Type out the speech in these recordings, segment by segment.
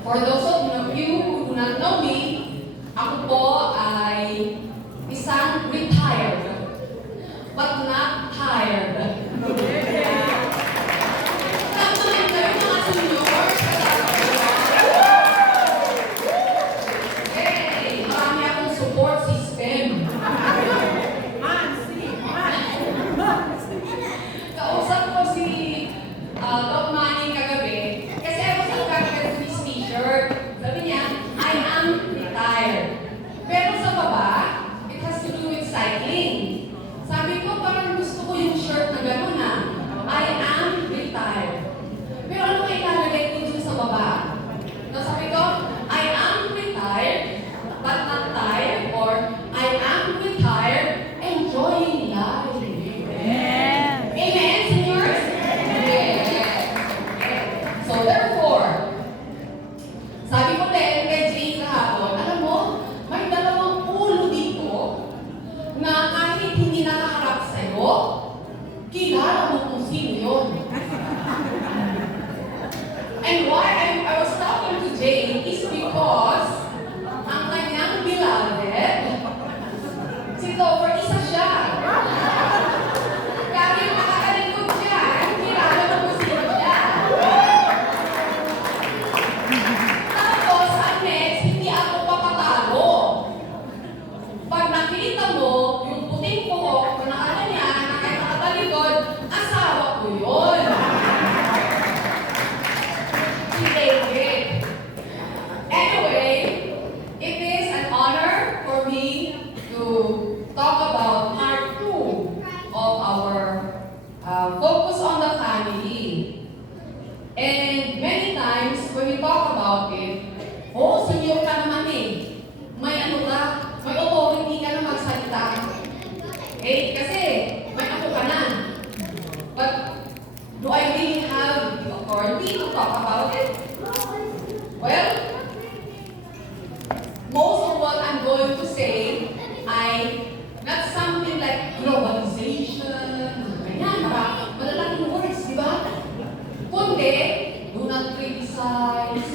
For those of you who do not know me, ako po ay isang retired, but not tired. Tama kayo mga seniors. Hey, marami akong support system. Kausap ko si Doc Manny kagabi kasi I was attracted to his t-shirt. Sabi niya, I am retired. Pero sa baba, it has to do with cycling. Sabi ko, parang gusto ko yung shirt na gano'n na. I am retired. Pero ano kayo ilalagay ko dun sa baba? No, sabi ko, I am retired, but not tired, or I am retired, enjoying life. Amen, seniors? Yeah. So therefore, sabi ko din kay Jay kahapon, alam mo, may dalawang ulo dito na kahit hindi nakaharap sa'yo, kilala mo kung sino yun. And why I was talking to Jay is because ang kanyang beloved, si Dover, isa siya. Kaya yung nakakalikod siya, kilala mo kung sino siya. Tapos, ang next, hindi ako papatalo. Pag nakita mo, yung puting buhok, kung nakala niya, nakatalikod, asawa ko yun. Si David. Anyway, it is an honor for me to talk about part 2 of our focus on the family. And many times, when we talk about it, oh, senior ka naman eh. May ano ka, may authority ka na magsalita. Eh, kasi may ako ka na. But, do I really have the authority to talk about it? Well, most of what I'm going to say ay not something like globalization, ganyan, malalaking words, di ba? Kundi, do not criticize,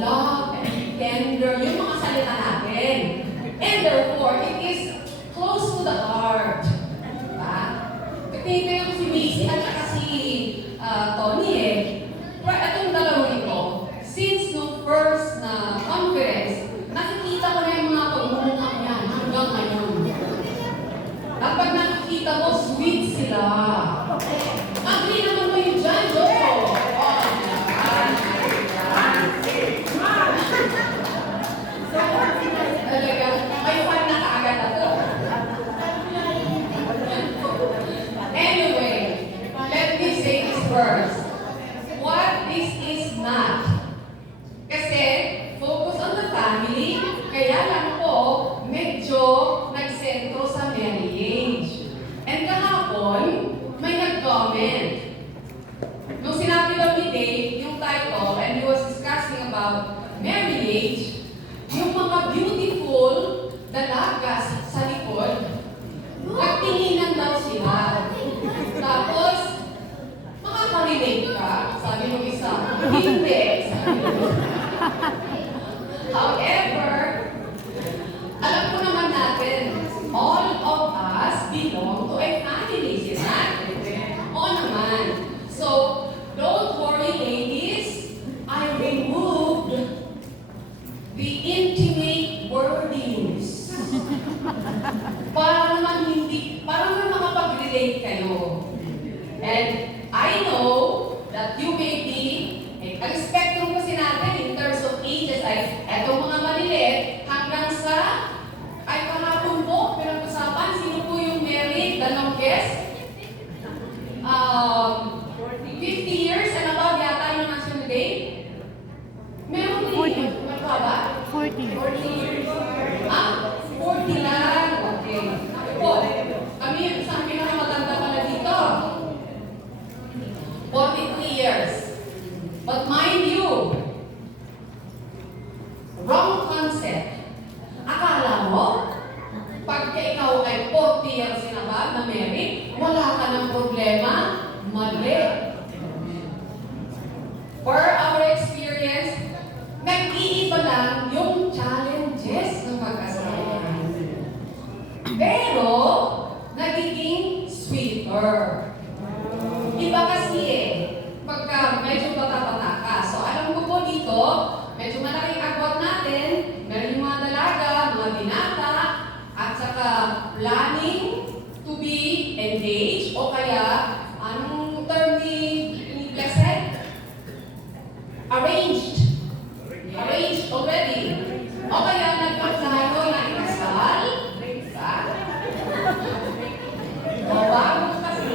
love, and tender, yung mga salita natin. And therefore, it is close to the heart. Diba? Tingnan ko si Macy at saka si Tony eh. Pero itong dalawang ito, since no first na conference, nakikita ko na yung mga pagmumukha niya hanggang ngayon. Kapag nakikita mo, sweet sila. Agree naman mo yung dyan, Joko. Talaga, may fan na kaagad ako. Anyway, let me say this first. What this is not. Kasi, focus on the family, kaya lang po, medyo nagsentro sa marriage. And kahapon, may nag-comment. Nung sinabi daw ni Dave, yung title, and he was discussing about marriage, yung mga beautiful dalagas sa likod, nagtinginan daw sila. Tapos, makaka-relate ka, sabi nung isa. Hindi, sabi nung However, alam ko naman natin, all of us belong to a family, sila. Oo naman. So, don't worry, ladies. I removed the intimate wordings. Para naman makapag-relate kayo. And I know that you may be, ang spectrum kasi natin in terms of ages ay etong mga maliliit hanggang sa, ay kahapon po, pinag-usapan, sino po yung married, the longest? 50 years and above yata yung national day? Meron din. 40. Magkaba? 40. 40 years. 40 lang. Okay. Po, kami yung isang pinakamatanda pala dito. 43 years. But mind you, wrong concept. Akala mo, pagka ikaw ay 40 years na ba na married, wala ka ng problema, mali. For our experience, may dito, medyo malaking agwat natin. Meron yung mga dalaga, mga binata, at saka planning to be engaged, o kaya, anong term ni Blessed? Arranged. Arranged already. O kaya nagpaplano na ikasal. Diba? O bago kasi,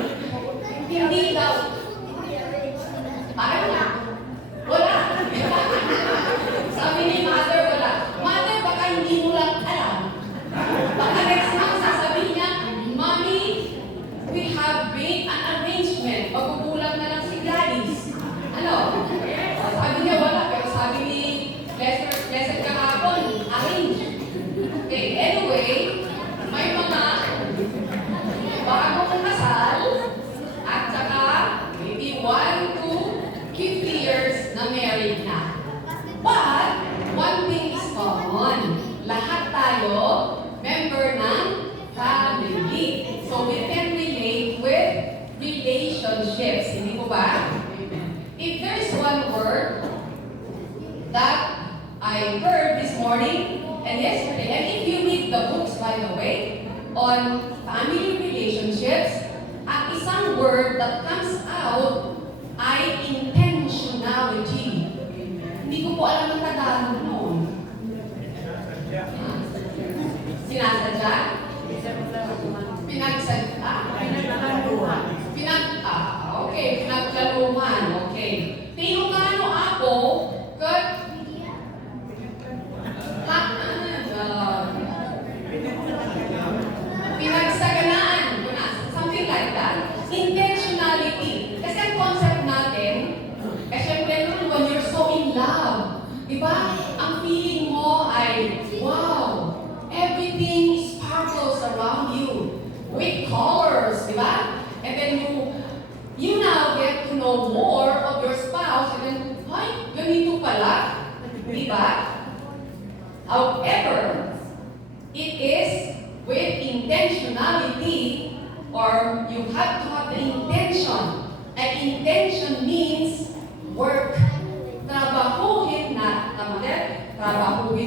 hindi daw. Parang wala. Sabi ni Mother, wala. Mother, baka hindi mo lang alam. Baka next month sasabihin niya, Mommy, we have made an arrangement. Pagkukulang na lang si Gladys. Ano? Sabi niya wala, pero sabi ni Blessed kahapon, arrange. Okay, anyway, may mga bagong kasal at saka maybe 1 to 50 years na married na. But, one thing is common. Lahat tayo member ng family. So, we can relate with relationships. Hindi po ba? If there's one word that I heard this morning and yesterday, and if you read the books, by the way, on family relationships, ang isang word that comes out ay intentionality. Hindi ko po alam ang Tagalog noon. Sinasadya? Pinagsadya? Okay, pinaglaruhan. Okay. Tinukano ako, kat pinagsaganaan. Something like that. Intentionality. Kasi ang concept natin, kasi syempre when you're so in love, di ba? Ang feeling mo ay, wow, everything sparkles around you with colors, di ba? And then you now get to know more of your spouse, and then, ay, ganito pala, di ba? However, it is with intentionality, or you have to have the intention. And intention means work. Trabahuhin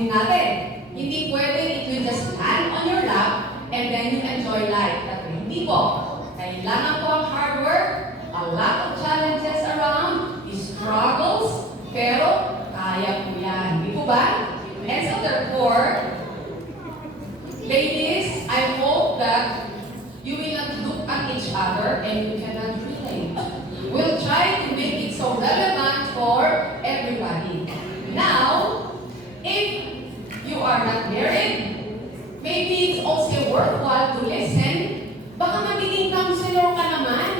natin. Hindi pwede it will just land on your lap and then you enjoy life. At hindi po. Kailangan po ang hard work, a lot of challenges around, struggles, pero kaya po yan. Hindi po ba? And so therefore, ladies, I hope that you will not look at each other and you cannot relate. We'll try to make it so relevant for everybody. Now, if you are not married, maybe it's also worthwhile to listen. Baka magiging counselor ka naman.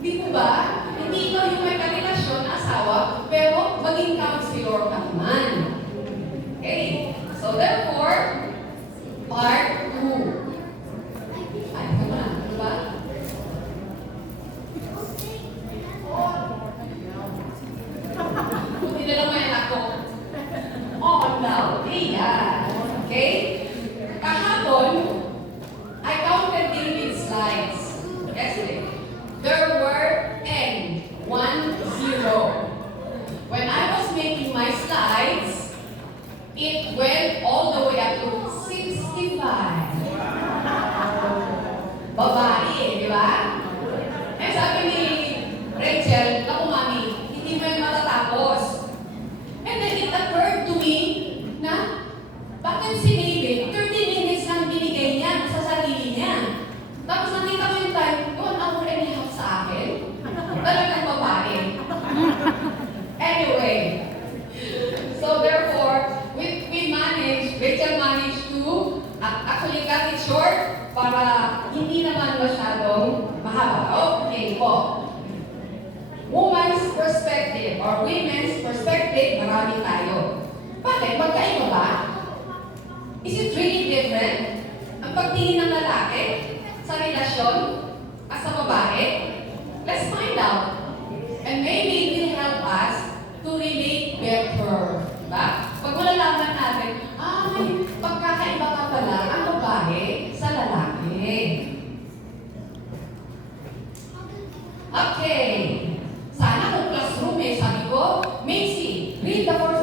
Di po ba? Hindi ikaw yung may karelasyon, asawa, pero maging counselor ka naman. Okay? So therefore, part 2. Ay, ito na. Diba? Buti na lang may ako. Oh, now. Okay? Kahapon, I counted in slides. Yesterday. There were 10. 1-0. When I was making my slides, it went all the way up to 65. Babae, di ba? Eh, sabi ni Rachel, naku mami, hindi mo yung matatapos. And then it occurred to me na, bakit si David, 30 minutes lang binigay niya sa sarili niya. Tapos nakita ko yung time, 1 hour and a half sa akin. Talagang babae. Anyway, so therefore, Rachel managed to actually cut it short para hindi naman masyadong mahaba. Okay po. Woman's perspective or women's perspective, marami tayo. Bakit? Magkaiba ba? Is it really different? Ang pagtingin ng lalaki sa relasyon at sa babae? Let's find out. And maybe it will help us to relate better. Diba? Pag malalaman natin, may pagkakaiba ka pala ang babae sa lalaki. Okay. Sana kung classroom sabi ko, Macy, read the first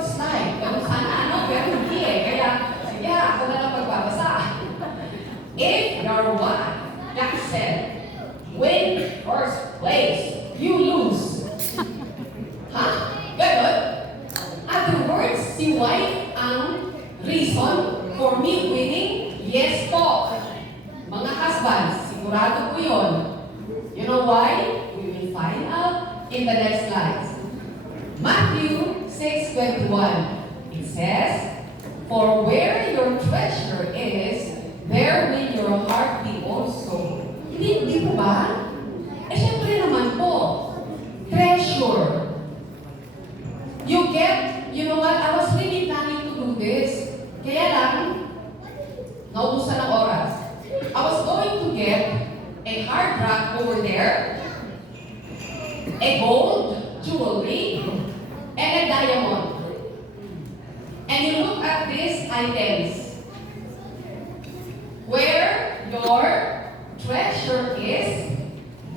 Number one, Jack said, win first place, you lose. Ha? Ganon? Other words, si wife ang reason for me winning? Yes po. Mga husbands, sigurado po yun. You know why? We will find out in the next slides. Matthew 6:21. It says, for where your treasure is, there will your heart be also. Hindi po ba? Eh, syempre naman po, treasure. You know what? I was really planning to do this. Kaya lang, naubusan ng oras. I was going to get a hard rock over there, a gold jewelry, and a diamond. And you look at these items. Where your treasure is,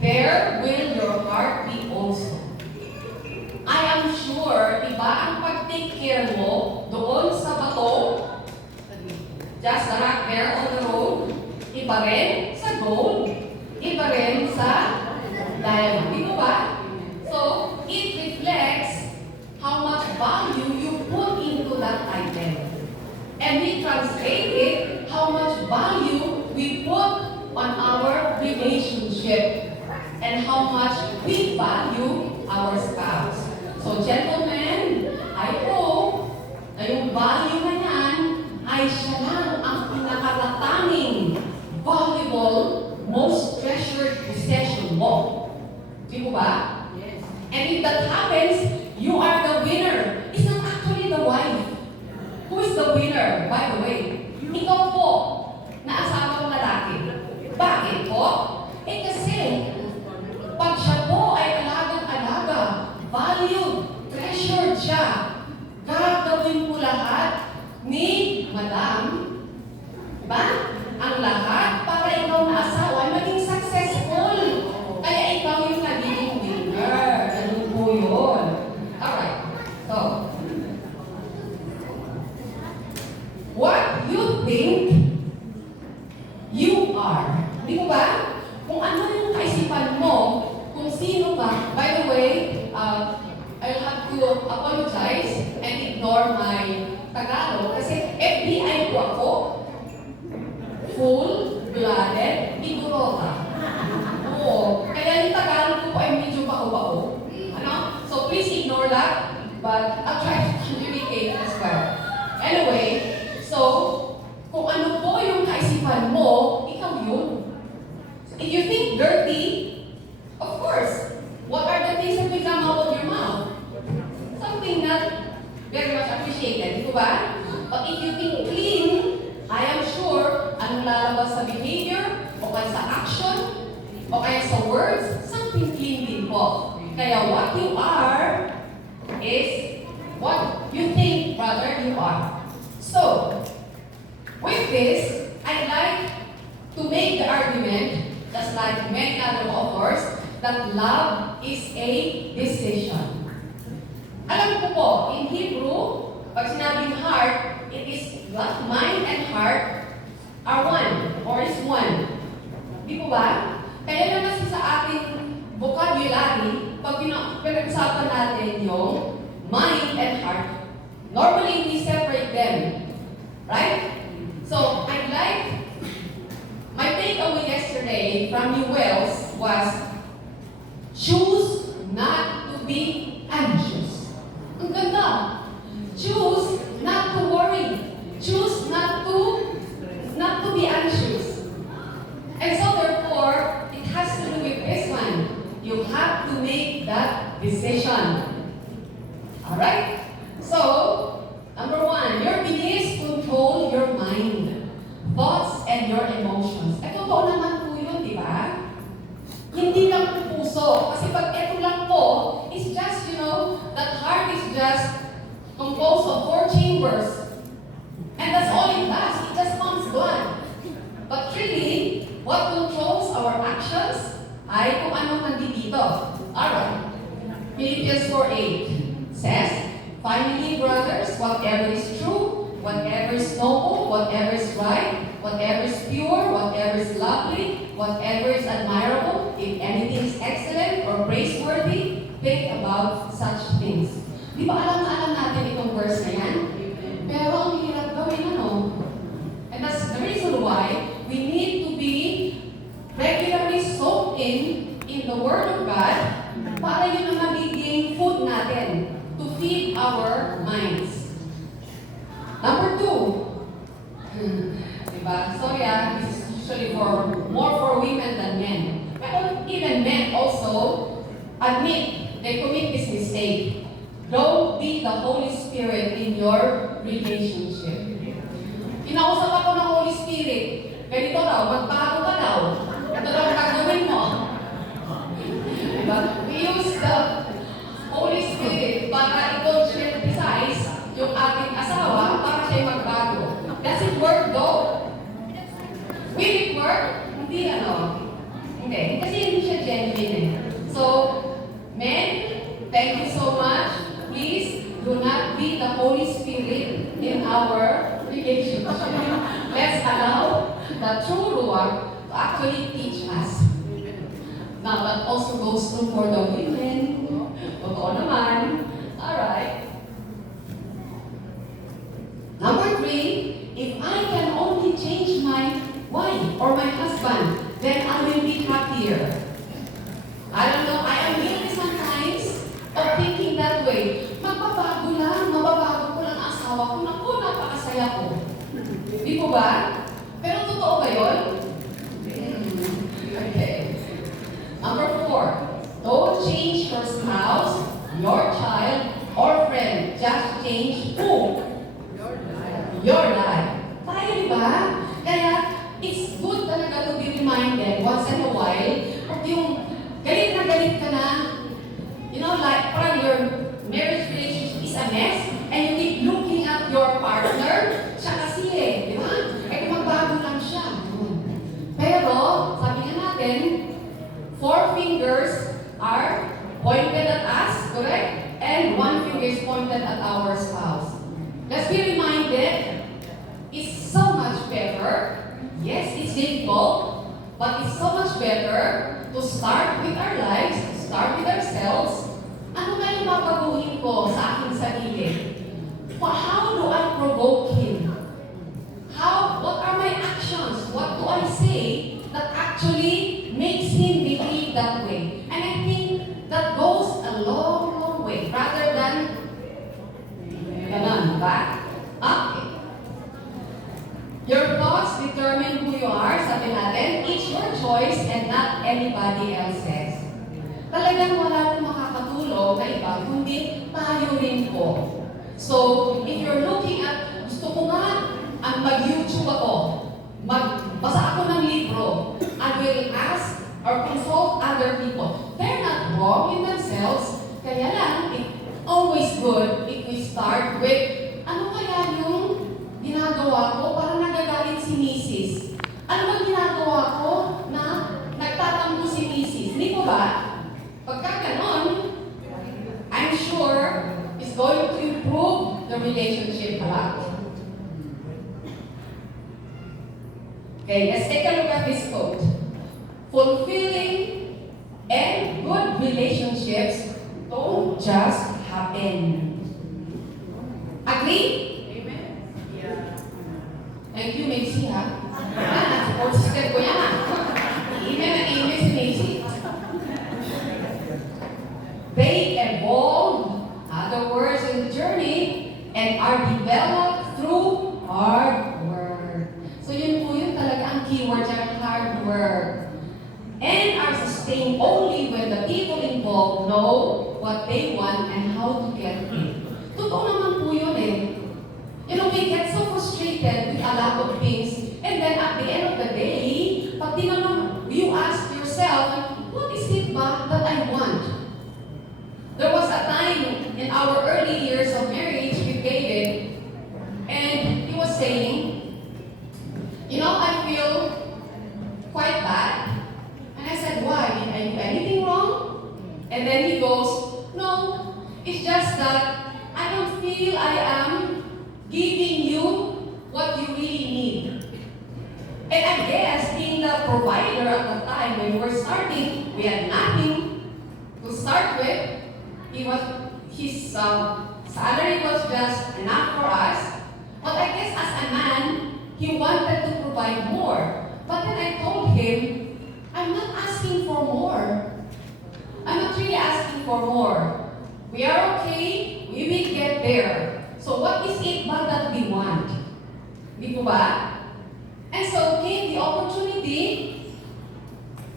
there will your heart be also. I am sure, diba, ang pag-take care mo doon sa bato, just the rock there on the road, iba rin sa gold, iba rin sa diamond. Di ba? So, it reflects how much value you put into that item. And we translate it how much value we put on our relationship and how much we value our spouse. So, gentlemen, I hope na yung value na yan ay siya lang ang pinakalatanging, valuable, most treasured possession mo. Di ko ba? Yes. And if that happens, you are the winner. It's not actually the wife. Who is the winner, by the way? Ikaw po, na asawang lalaki. Bakit po? Eh kasi, pag siya po ay alagang-alaga, valued, treasured siya, gagawin mo lahat ni Madam, diba? Ang lahat para ikaw na asawa ay maging successful. Kaya ikaw yung naging winner. Ganun po yun. Alright. So, what you think you are. Di ba ba? Kung ano yung kaisipan mo, kung sino ka. By the way, I'll have to apologize and ignore my Tagalog kasi FBI po ako. Full-blooded Igorota. Oo. Kaya yung Tagalog ko po ay medyo bao-bao. Ano? So please ignore that. But I'll try to communicate as well. Anyway, so, kung ano po yung kaisipan mo, ikaw yun. If you think dirty, of course, what are the things that will come out of your mouth? Something not very much appreciated, di ba? But if you think clean, I am sure, anong lalabas sa behavior, o kaya sa action, o kaya sa words, something clean din po. Kaya what you are is what you think, brother, you are. So, with this, I'd like to make the argument, just like many other authors, that love is a decision. Alam ko po, in Hebrew, pag sinabing heart, it is mind and heart are one, or is one. Di po ba? Kaya na kasi sa ating vocabulary, pag pinag-usapan natin yung mind and heart, normally we separate them. Right? So, I'd like, my takeaway yesterday from New Wales was, choose not to be anxious. Ang ganda. Choose not to worry. Choose not to be anxious. And so therefore, it has to do with this one. You have to make that decision. Alright? So, number one, your beliefs control your mind, thoughts, and your emotions. Ito po naman po yun, di ba? Hindi lang po puso. Kasi pag ito lang po, it's just, that heart is just composed of 4 chambers. And that's all it does. It just pumps blood. But really, what controls our actions ay kung ano nandito. Alright. Philippians 4:8 says, finally, brothers, whatever is true, whatever is noble, whatever is right, whatever is pure, whatever is lovely, whatever is admirable, if anything is excellent or praiseworthy, think about such things. Di ba alam na alam natin itong verse na yan? Pero ang hirap gawin, ano? And that's the reason why we need to be regularly soaked in the Word of God para yun ang magiging food natin to feed our minds. Number 2. Diba? Sorry this is usually more for women than men. Pero even men also admit they commit this mistake. Don't be the Holy Spirit in your relationship. Kinausap ako ng Holy Spirit. Ganito raw, magbago ka daw. Ito daw ang gagawin mo. Diba? We use the Holy Spirit para i-conscientize yung ating asawa para siya magbago. Does it work though? Will it work? Hindi Hindi. Kasi hindi siya genuine So, men, thank you so much. Please do not be the Holy Spirit in our relationship. Let's allow the true Ruach to actually teach us. Now, that also goes true for the women. Totoo naman. Alright. Number 3, if I can only change my wife or my husband, then I will be happier. I don't know, I am guilty sometimes of thinking that way. Mababago ko lang ang asawa ko. Naku, napakasaya ko. Di po ba? Pero totoo ba yun? Okay. Number 4, don't change your spouse, your child, or friend. Just change who? Your life. Tayo, di ba? Kaya, it's good talaga to be reminded once in a while of yung galit ka na. You know, like, parang your marriage relationship is a mess and you keep looking at your partner. Siya kasi di ba? Eh, magbago lang siya. Pero, sabi nga natin, 4 fingers are pointed at us, correct? And 1 finger is pointed at our spouse. Let's be reminded, it's so much better. Yes, it's difficult, but it's so much better to start with our lives, to start with ourselves. Ano ba yung papaguhin ko sa aking sarili? How do I provoke him? What are my actions? What do I say that actually makes him behave that way? And I think that goes a long, long way, rather than ganon, ba? Okay. Your thoughts determine who you are, sabi natin. It's your choice and not anybody else's. Talagang wala nang makakatulong na iba, kundi tayo rin po. So, if you're looking at, gusto ko nga, ang mag-YouTube ako, magbasa ako ng libro, I will ask or consult other people. They're not wrong in themselves, kaya lang, it's always good if we start with, ano kaya yung ginagawa ko para nagagalit si Mrs. Ano bang ginagawa ko na nagtatampo si Mrs. Hindi po ba? Pagka ganon, I'm sure it's going to improve the relationship a lot. Okay, let's take a look at this quote. Fulfilling and good relationships don't just happen. Agree? Thank you, Macy, ha? Support system ko yan, ha? Email na email si Macy. They evolve, other words in the journey, and are developed through hard work. So yun po yun talaga ang keyword dyan, hard work. And are sustained only when the people involved know what they want and how to get it. Totoo naman po yun You know, we get so frustrated with a lot of things, and then at the end of the day, pag tinanong, you ask yourself, what is it ba that I want? There was a time in our early years of marriage with David, and he was saying, you know, I feel quite bad. And I said, why? Did I do anything wrong? And then he goes, no, it's just that I don't feel I am giving you what you really need. And I guess being the provider at the time when we were starting, we had nothing to start with. His salary was just enough for us. But I guess as a man, he wanted to provide more. But then I told him, I'm not asking for more. I'm not really asking for more. We are okay. We will get there. So what is it ba that we want? Di po ba? And so came the opportunity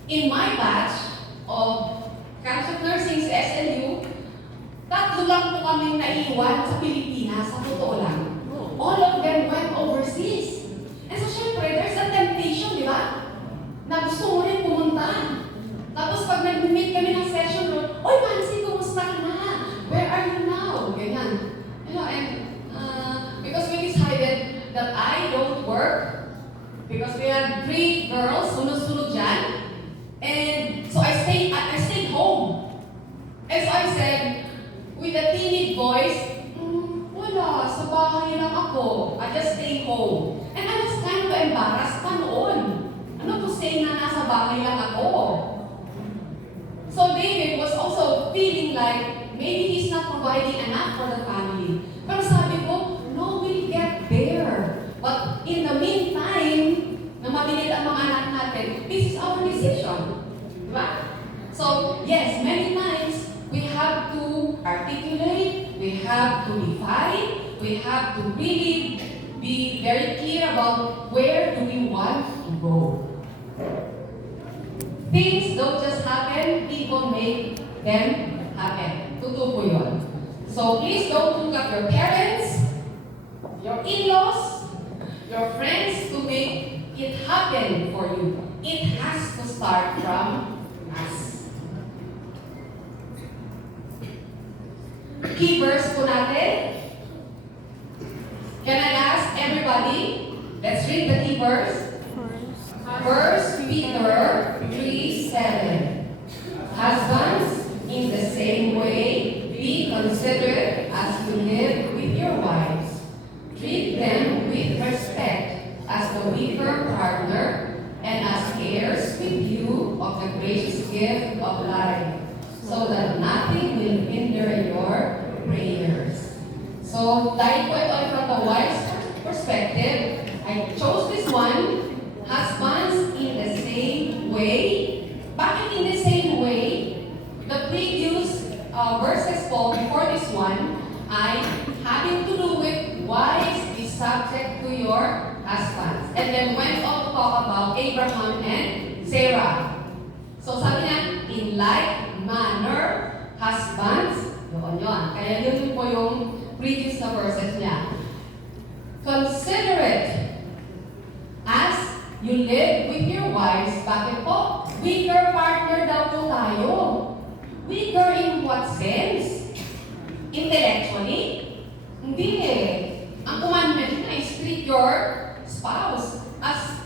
in my batch of College of Nursing sa SLU. Tatlo lang po kaming naiwan sa Pilipinas, sa totoo lang. All of them went overseas. And so syempre, there's a temptation, di ba? Na gusto mo rin pumunta. Tapos pag nag-meet kami ng session room, Oy, Mansi, kumusta ka na? Where are you now? Ganyan. You know, and because we decided that I don't work, because we had 3 girls, sunod-sunod dyan, and so I stayed home. And so I said, with a timid voice, wala, sa bahay lang ako. I just stay home. And I was kind of embarrassed pa noon. Ano to say na nasa bahay lang ako? So David was also feeling like maybe he's not providing enough for the family. Pero sabi ko, no, we'll get there. But in the meantime, na mabilit ang mga anak natin, this is our decision. Diba? So, yes, many times, we have to articulate, we have to define, we have to really be very clear about where do we want to go. Things don't just happen, people make them happen. Totoo po yun. So please don't look at your parents, your in-laws, your friends to make it happen for you. It has to start from us. Key verse po natin. Can I ask everybody? Let's read the key verse. 1 Peter 3:7. Husbands, in the same way, be considerate as you live with your wives. Treat them with respect as the weaker partner and as heirs with you of the gracious gift of life, so that nothing will hinder your prayers. So, dahil po ito ay from the wife's perspective, I chose this one. Husbands, in the same way. Bakit in the same way? The previous verses po before this one ay having to do with wives be subject to your husbands. And then went on to talk about Abraham and Sarah. So sabi niya, in like manner, husbands, yun. Kaya yun po yung previous na verses niya. Consider it as you live with your wives. Bakit po? Weaker partner daw po tayo. Weaker in what sense? Intellectually? Hindi eh. Ang commandment na is treat your spouse as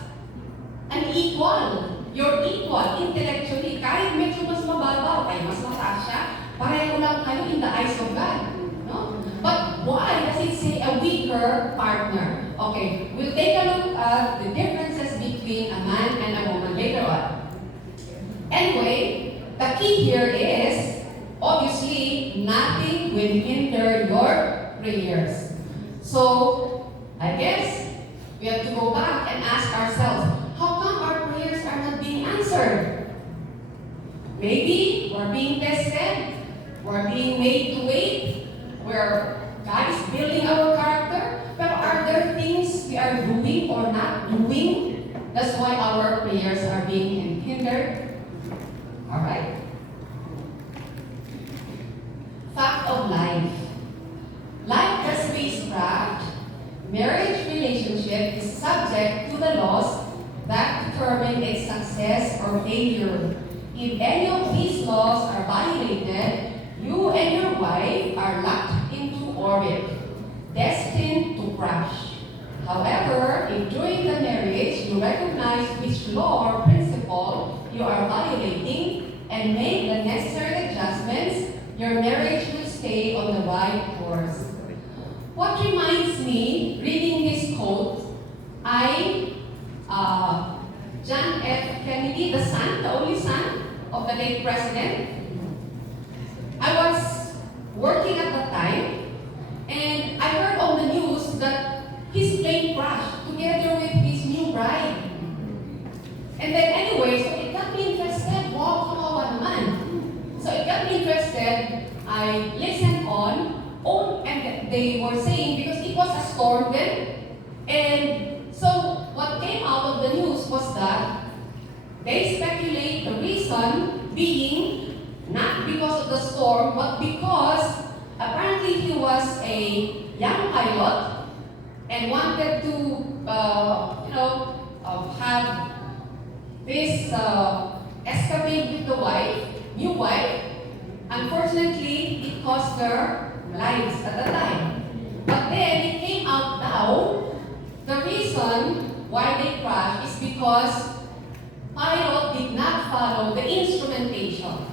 an equal. You're equal intellectually. Kahit medyo mas mababaw, ay mas mataas siya, pareho lang kayo in the eyes of God. No? But why does it say a weaker partner? Okay, we'll take a look at the differences between a man and a woman later on. Anyway, the key here is, obviously, nothing will hinder your prayers. So, I guess, we have to go back and ask ourselves, how come our prayers are not being answered? Maybe we're being tested, we're being made to wait, where God is building our character, but are there things we are doing or not doing? That's why our prayers are being hindered. Alright. Fact of life. Like the spacecraft, marriage relationship is subject to the laws that determine its success or failure. If any of these laws are violated, you and your wife are locked into orbit, destined to crash. However, if during the marriage you recognize which law or principle you are violating and make the necessary adjustments, your marriage will stay on the right course. What reminds me, reading this quote, I of the late president. I was working at that time, and I heard on the news that his plane crashed together with his new bride. And then anyway, so it got me interested. Wow, kawawa naman. So it got me interested. I listened and they were saying, because it was a storm then, and so what came out of the news was that they speculate the reason being not because of the storm, but because apparently he was a young pilot and wanted to, have this escapade with the new wife. Unfortunately, it cost her lives at the time. But then it came out now, the reason why they crashed is because pilot did not follow the instrumentation.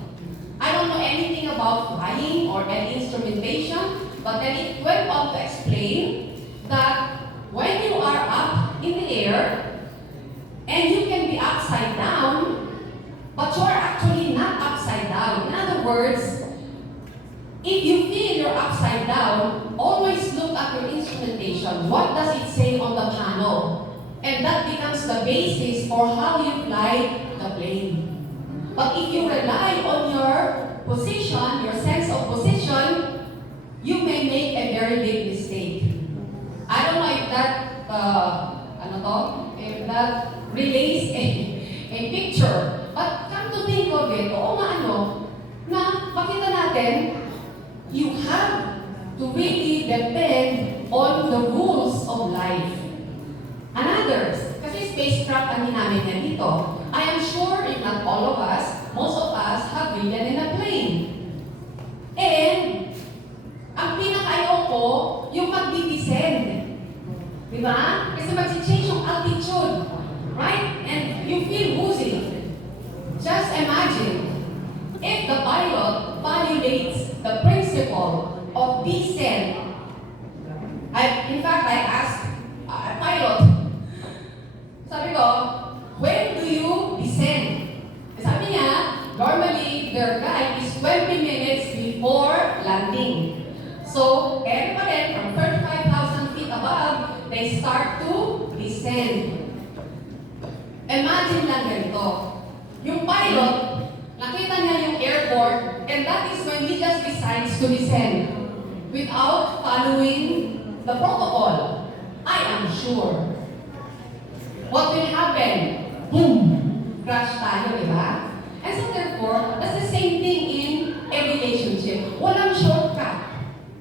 I don't know anything about flying or any instrumentation, but then it went on to explain that when you are up in the air and you can be upside down, but you are actually not upside down. In other words, if you feel you're upside down, always look at your instrumentation. What does it say on the panel? And that becomes the basis for how you fly the plane. But if you rely on your position, your sense of position, you may make a very big mistake. I don't know if that relays a picture. But come to think of it, na makita natin, you have to really depend on the rules of life. And others, kasi spacecraft ang ginamit niya dito. I am sure if not all of us, most of us have ridden in a plane. And ang pinaka-ayoko, yung magdi-descend. Di ba? Kasi mag-change yung altitude. Right? And you feel woozy. Just imagine if the pilot violates the principle of descent. In fact, I asked a pilot, sabi ko, when do you descend? Sabi niya, normally their guide is 20 minutes before landing. So, everybody from 35,000 feet above, they start to descend. Imagine lang ganito. Yung pilot, nakita niya yung airport, and that is when he just decides to descend without following the protocol. I am sure. What will happen? Boom! Crash tayo, di ba? And so therefore, that's the same thing in a relationship. Walang shortcut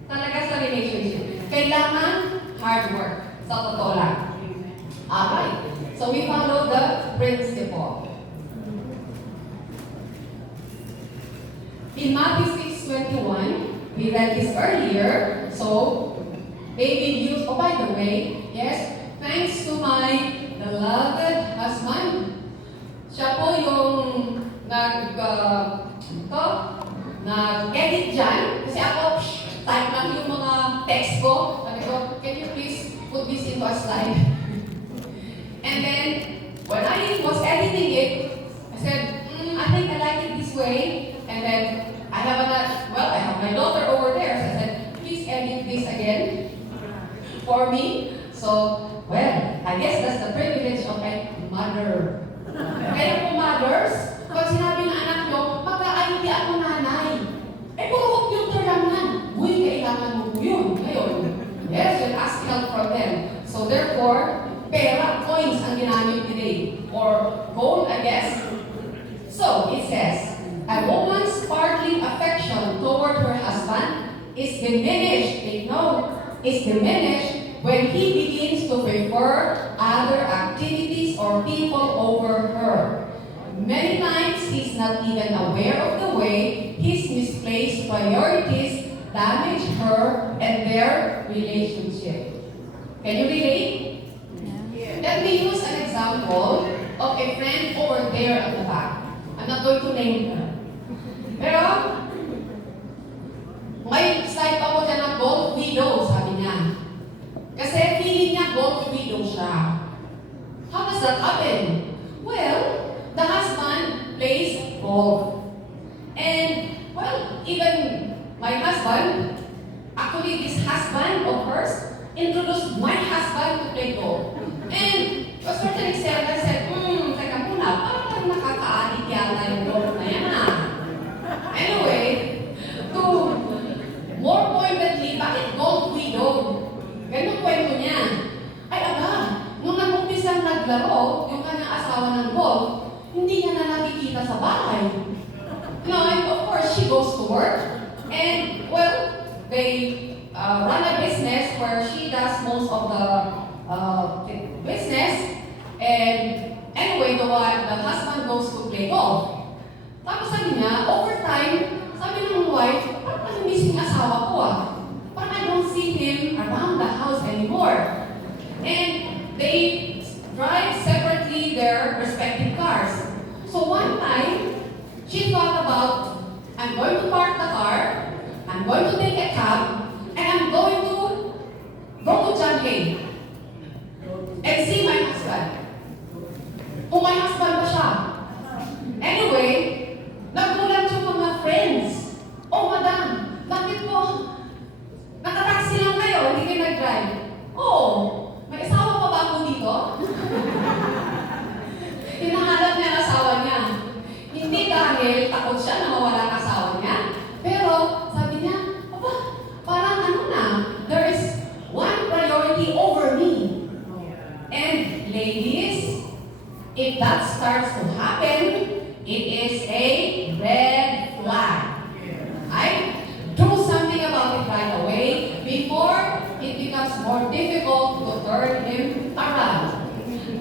talaga sa relationship. Kailangan hard work. Sa totoo lang. Alright. So we follow the principle. In Matthew 6:21, we read this earlier. So David used, oh by the way, yes, thanks to my beloved husband. Siya po yung nag-edit dyan. Kasi ako, type lang yung mga text ko. Sabi ko, can you please put this into a slide? And then, when I was editing it, I said, I think I like it this way. And then, I have my daughter over there. So I said, please edit this again for me. So, well, I guess that's the privilege of a mother. Kaya po mothers, pag sinabi ng anak nyo, pagka-ID ako nanay, puro computer lang yan. Uy, kailangan mo po yun. Ngayon, yes, you'll ask help from them. So therefore, pera, coins ang ginamit today. Or gold, I guess. So, it says, a woman's sparkling affection toward her husband is diminished, is diminished when he begins to prefer other activities or people over her. Many times, he's not even aware of the way his misplaced priorities damage her and their relationship. Can you relate? Let me use an example of a friend over there at the back. I'm not going to name her. Pero, may slide pa ko dyan na gold widow, sabi niya. Kasi feeling niya gold widow siya. How does that happen? Well, the husband plays golf. introduced my husband to play golf. And to a certain extent, I said, teka muna, parang nakaka-addict yata yung golf na yan ah. Anyway, to more pointedly, bakit golf widow? Ganun kwento niya. Ay aba, nung nag-umpisang naglaro, yung kanyang asawa ng golf, hindi niya na nakikita sa bahay. You know, and of course, she goes to work. And, well, they run a business where she does most of the business. And anyway, the husband goes to play golf. Tapos sabi niya, over time, sabi ng wife, parang nag-miss yung asawa ko ah. Parang I don't see him around the house anymore. And they drive separately their respective cars. So one time, she thought about, I'm going to park the car, I'm going to take a cab, and I'm going to go to John Hay and see my husband. Kung may husband ba siya? Anyway, nagulat yung mga friends. Oh, madam, bakit po? Nakataxi lang kayo, hindi kayo nag-drive. Oh, may asawa pa ba ako dito? Hinahanap niya ang asawa niya. Hindi dahil takot siya na mawala ang asawa niya. Pero, sabi niya, aba, parang ano na, there is one priority over me. And ladies, if that starts to happen, it is a red flag. I do something about it right away before it becomes more difficult to turn him around.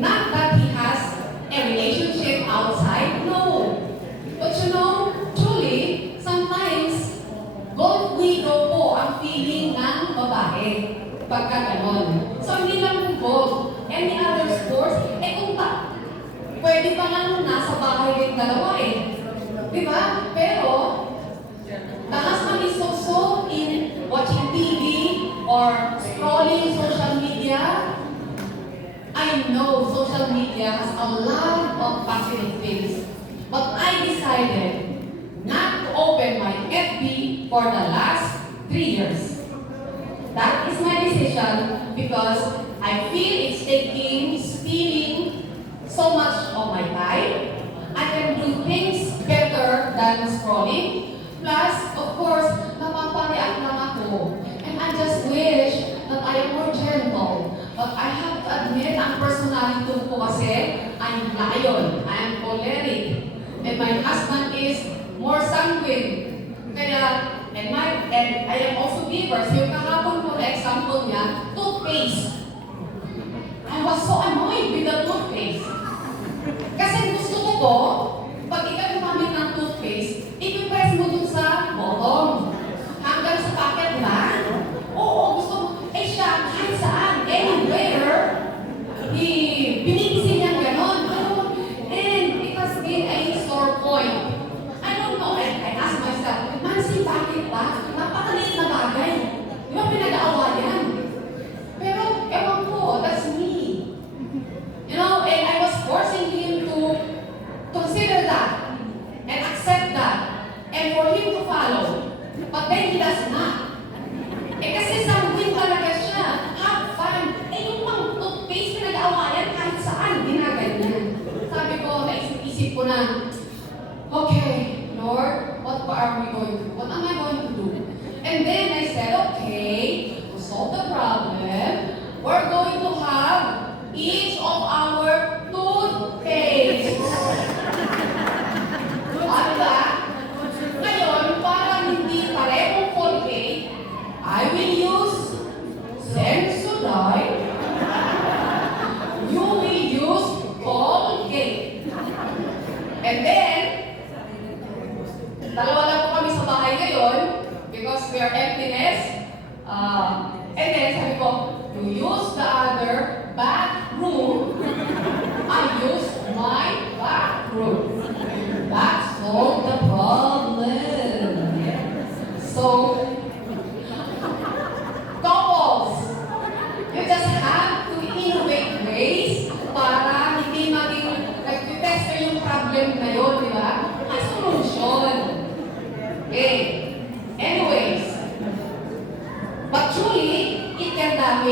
Not that he has a relationship outside, no. But you know, truly, sometimes, golf widow po ang feeling ng babae pagka ganon. So, hindi lang po golf. Any other sports, kung pwede pa lang nasa bahay din dalawa eh. Diba? Pero, the husband is so in watching TV or scrolling social media. I know social media has a lot of positive things, but I decided not to open my FB for the last 3 years. That is my decision because I feel it's stealing so much of my time. I can do things better than scrolling. Plus, of course, napapareact lang ako. And I just wish that I am more gentle. But I have to admit, ang personality ko kasi, I'm lion, I'm choleric. And my husband is more sanguine. Kaya, and I am also givers. Yung kahapon po na example niya, toothpaste. I was so annoyed with the toothpaste. Kasi gusto ko po, pag ikaw gumamit ng toothpaste, ipipress mo dun sa bottom. Hanggang sa packet ba? Oo, gusto mo. Eh siya, kahit saan, anywhere, binibisin niya gano'n. And it has been a sore point. I don't know, I asked myself, Nancy, bakit ba? Napakaliit na bagay. Di ba pinag-aawayan? Pero, ewan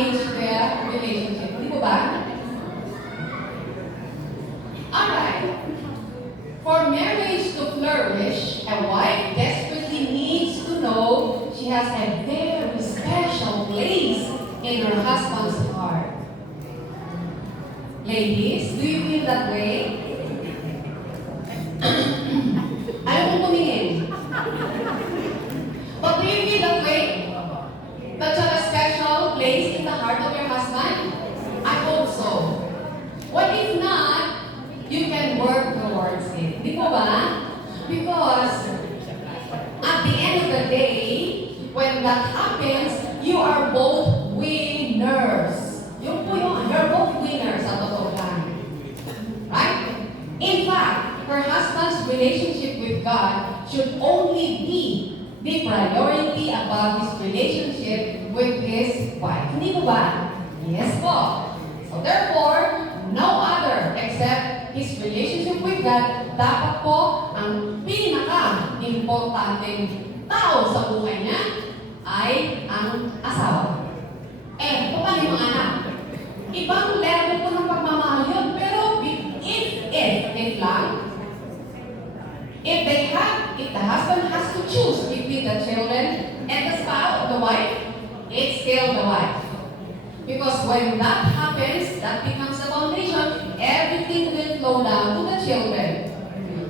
manage their relationship. Di ba ba? Alright. For marriage to flourish, a wife desperately needs to know she has a very special place in her husband's heart. Ladies, do you feel that way? Ayaw kong tumingin. But do you feel that way? That you have a special place in the heart of your husband? I hope so. What if not, you can work towards it. Di ba ba? Because at the end of the day, when that happens, you are both winners. Yun po yun. You're both winners sa totoo lang. Right? In fact, her husband's relationship with God should only be the priority above his relationship with his wife. Hindi po ba? Yes po. So therefore, no other except his relationship with God dapat po ang pinaka-importanteng tao sa buhay niya ay ang asawa. Eh, paano yung mga anak? Ibang level po ng pagmamahal yun, pero if lang, if the husband has to choose between the children and the spouse, the wife, it's still the wife. Because when that happens, that becomes the foundation, everything will flow down to the children.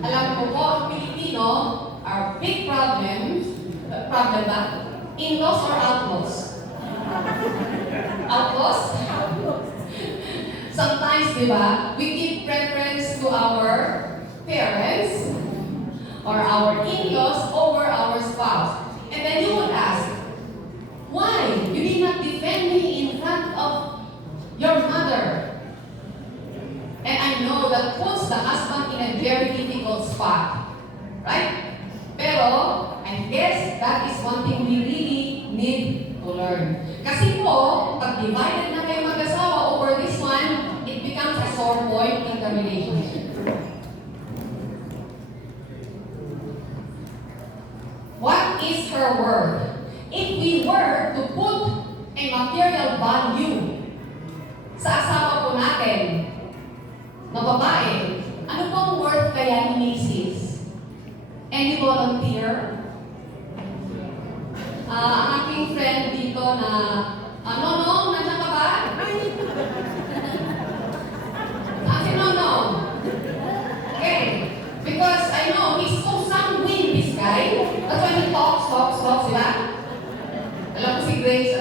Alam mo po, ang Pilipino, our big problem ba? In-laws or outlaws? Outlaws? Sometimes, di ba, we give preference to our parents or our in-laws over our spouse. And then you would ask, why? You did not defend me in front of your mother. And I know that puts the husband in a very difficult spot. Right? Pero, I guess that is one thing we really need to learn. Kasi po, pag divided na kayo mag-asawa over this one, it becomes a sore point in the relationship. What is her worth? If we were to put a material value sa asawa po natin, na babae, ano pong worth kaya ni Mrs.? Any volunteer? Ang aking friend dito na, Nonong, nandiyan ka ba? Si Nonong. Okay. Because I know he's so sanguine, this guy. That's why he talks, diba? Alam ko si Grace,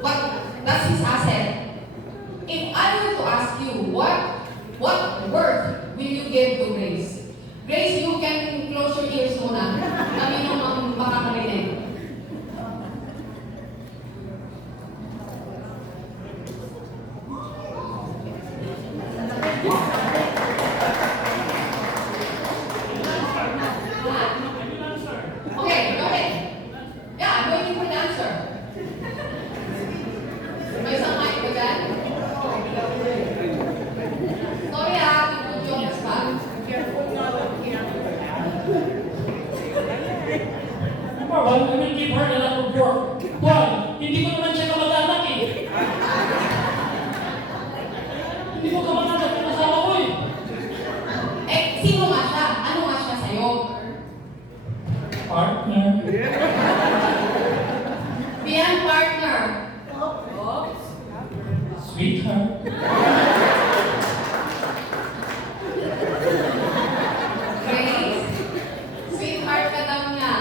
But that's his asset. If I were to ask you, what worth will you give to Grace? Grace, you can close your ears muna. Kami nung makakarinig. Okay, go ahead. Yeah, I'm waiting for the answer. May isang mic ba dyan? Sorry good job pa. Why would we give her a lot of work? Why? Hindi ko naman siya kamag-anak eh. Hindi ko kamag-anak yung asawa ko eh. Eh, sino nga siya? Ano nga siya sa'yo? Partner. Beyond partner. Sweetheart. Grace, sweetheart ka daw niya.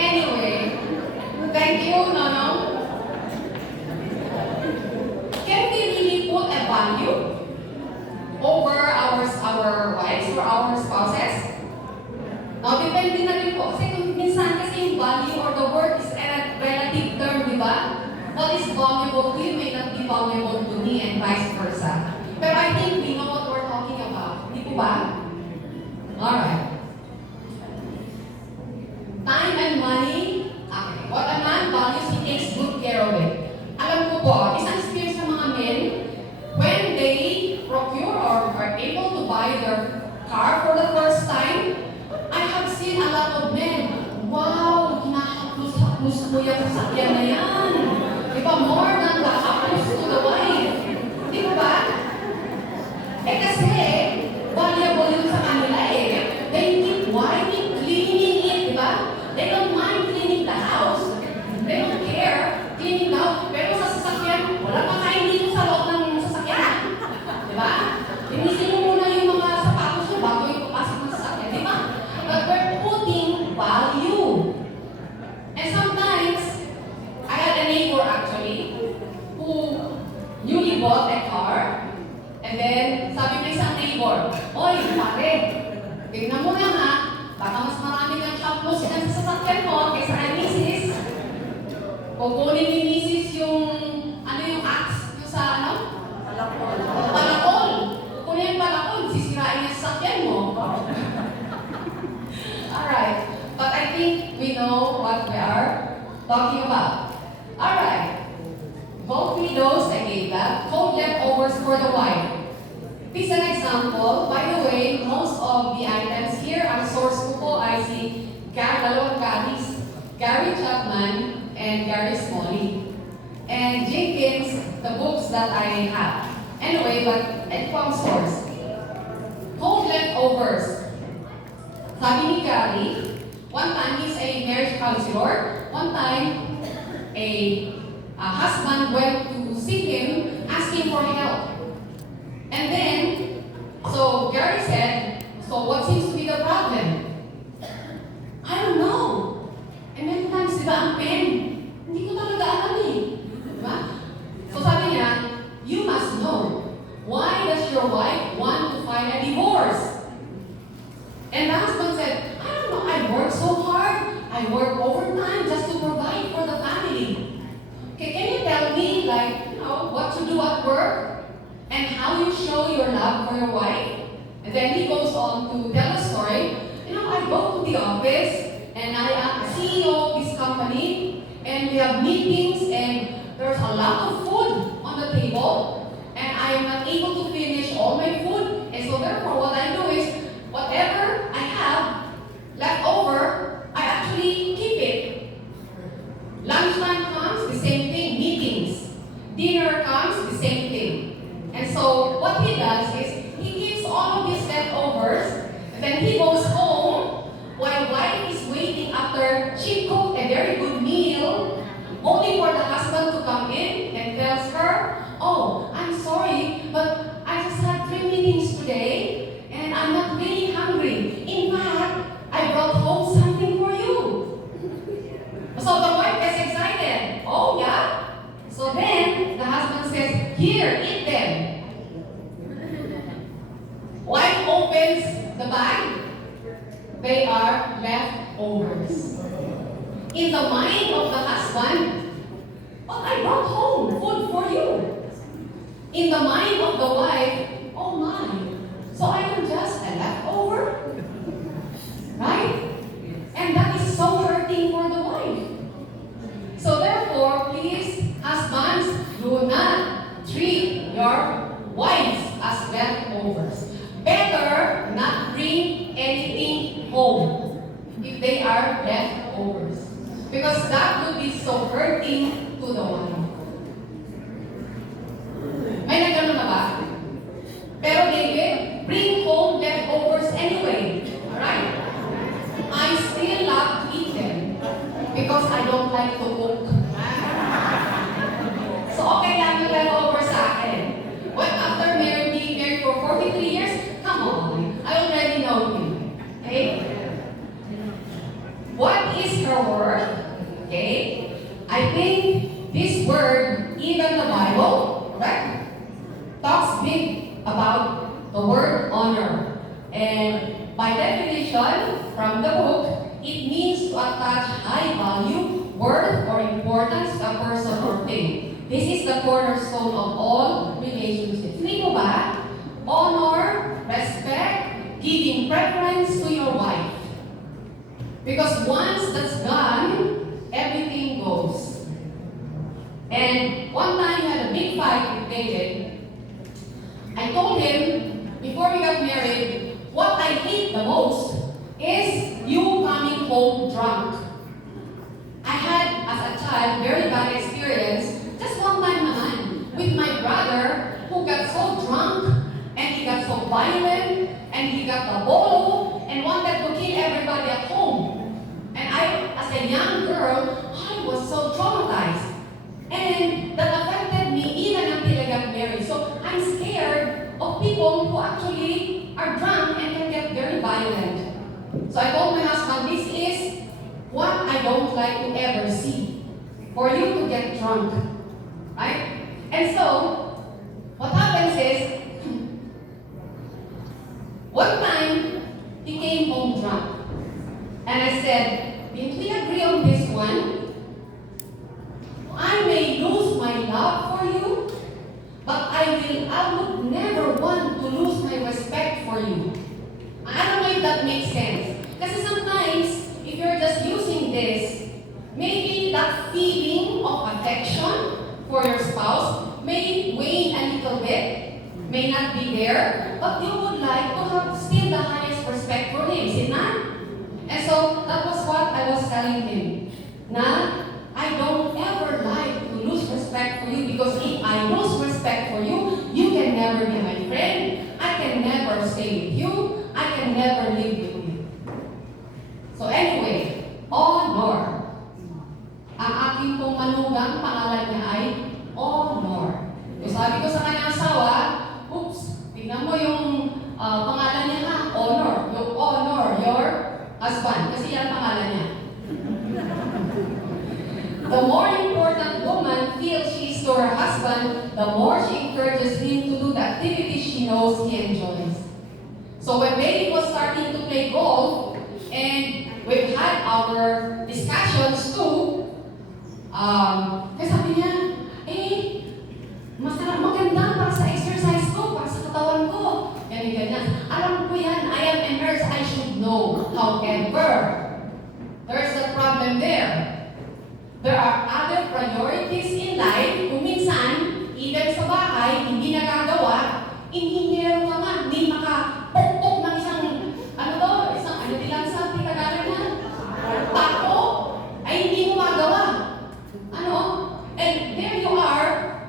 Anyway, thank you, Nono. Can we really put a value over our wives or our spouses? No, depende na rin po. Kasi kung minsan kasi yung value or the word is a relative term, di ba? What is valuable to you may not be valuable to me and vice versa. Pero I think we know what we're talking about. Di po ba? Alright. Time and money. Okay. What a man values, he takes good care of it. Alam ko po, isang experience ng mga men, when they procure or are able to buy their car for the first time, I have seen a lot of men, wow, kinahaplos-haplos ko yung sasakyan na yan. we bought a car, and then sabi ng isang neighbor, "Oy, pare, tingnan mo na nga, baka mas marami kang haplos sa sasakyan mo kaysa kay misis. Kukunin ni misis yung, yung axe, yung sa palakol. Kukunin yung palakol, sisirain yung sasakyan mo." Alright, but I think we know what we are talking about. Alright, both widows I gave that, cold leftovers for the wife. This is an example. By the way, most of the items here are source ko po ay si dalawang Garys, Gary Chapman and Gary Smalley. And Jenkins, the books that I have. Anyway, but ito ang source. Cold leftovers. Sabi ni Gary, one time he's a marriage counselor, one time a husband went to see him asking for help. And then, so Gary said, "So what seems to be the problem?" "I don't know. And many times, di ba ang pen? Hindi ko talaga alam eh." Di ba? So sabi niya, "You must know. Why does your wife want to file a divorce?" And the husband said, "I don't know. I work so hard. I work overtime just to provide for the family. Okay, can you tell me, like, what you do at work and how you show your love for your wife?" And then he goes on to tell a story. I go to the office and I am CEO of this company and we have meetings and there's a lot of food on the table and I am not able to finish all my food. And so therefore what I do is whatever I have left over, I actually keep it. Lunchtime comes, the same thing. Meetings. Dinner comes, the same thing. And so what he does is he keeps all of these leftovers, and then he goes home while wife is waiting after she cooked a very good meal, only for the husband to come in and tells her, "Oh, I'm sorry, but I just had 3 meetings today, and I'm not really hungry. In fact, I brought home something for you." So the wife gets excited. "Oh, yeah?" So then the husband says, "Here, eat them." Wife opens the bag. They are leftovers. In the mind of the husband, "Oh, I brought home food for you." In the mind of the wife, "Oh my, so I am just a leftover?" Right? And that is so hurting for the wife. So therefore, please, husbands, do not treat your wives as leftovers. Better not bring anything home if they are leftovers. Because that would be so hurting to the wife. May nagano na ba? Pero David, bring home leftovers anyway. Alright? I still love to eat them because I don't like to cook. So okay lang yung leftovers sa akin. Well, after being married for 43 years, come on, I already know you. Okay? What is her word? Okay? I think this word, even the Bible, correct, talks big about the word honor. And by definition, from the book, it means to attach high value, worth, or importance to a person or thing. This is the cornerstone of all relationships. Hindi mo ba? Honor, respect, giving preference to your wife. Because once that's gone, everything goes. And one time we had a big fight with David. I told him, before we got married, what I hate the most is you coming home drunk. I had, as a child, very bad experience. Just one time naman, with my brother, who got so drunk, and he got so violent, and he got a bolo, and wanted to kill everybody at home. And I, as a young girl, I was so traumatized. And that affected me even until I got married. So I'm scared of people who actually are drunk and can get very violent. So I told my husband, this is what I don't like to ever see. For you to get drunk. Right? And so, say, I would never want to lose my respect for you. I don't know if that makes sense. Kasi sometimes, if you're just using this, maybe that feeling of affection for your spouse may wane a little bit, may not be there, but you would like to have still the highest respect for him, is it not? And so, that was what I was telling him. Na, I don't ever like to lose respect for you because if I lose respect for you, you can never be my friend. I can never stay with you. I can never live with you. So anyway, honor. Ang aking pong manugang, pangalan niya ay Honor. So sabi ko sa kanyang asawa, oops, tignan mo yung pangalan niya ha, Honor. You honor your husband. Kasi yan pangalan niya. The more important woman feels she is to her husband, the more she encourages him to do the activities she knows he enjoys. So when baby was starting to play golf, and we've had our discussions too, kaya sabi niya, masarap, maganda para sa exercise ko, para sa katawan ko. Ganyan. Alam ko yan, I am a nurse, I should know. However, there's a problem there. There are other priorities in life kung minsan, even sa bahay, hindi nagagawa, inhinyero ka nga, hindi makapukpok ng isang nilang sa Tagalog na, tako, ay hindi mo magawa. And there you are,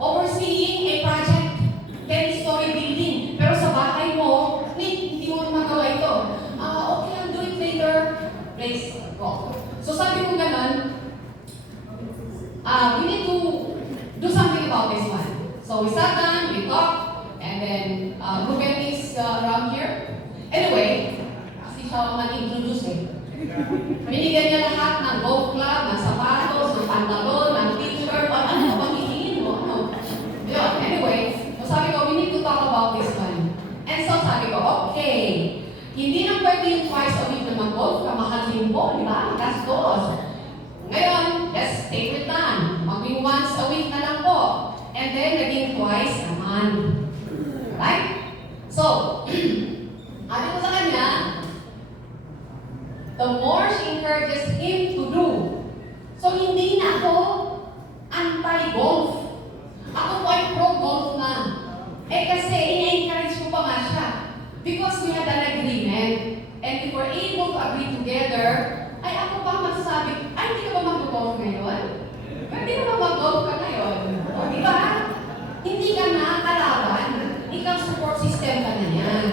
overseeing a project, 10-story building, pero sa bahay mo, hindi mo magawa ito. Okay, I'll do it later. Please, go. So sabi ko ganun, we need to do something about this one. So we sat down, we talked, and then Ruben is around here. Anyway, kasi siya ang mag-introduce eh. Binigyan niya lahat ng golf club, ng sapatos, ng pantalon, ng t-shirt, ano pa hihingin mo? Yun, anyway, so sabi ko, we need to talk about this one. And so sabi ko, okay, hindi na pwede yung twice a week na mag-golf, kamahalin po, di ba? Gastos. Ngayon, let's take it down. Maging once a week na lang po. And then, naging twice a month. Right? So, sabi ko sa kanya, the more she encourages him to do. So, hindi na ako anti-golf. Ako po ay pro-golf na. Kasi, ina-encourage ko pa nga siya. Because we had an agreement. And if we're able to agree together, ay ako pa magsasabi, ay hindi ka ba mag-golf ngayon? Pwede ka ba mag-golf ka ngayon? O di ba? Hindi ka na kalaban. Ikaw support system ka na yan.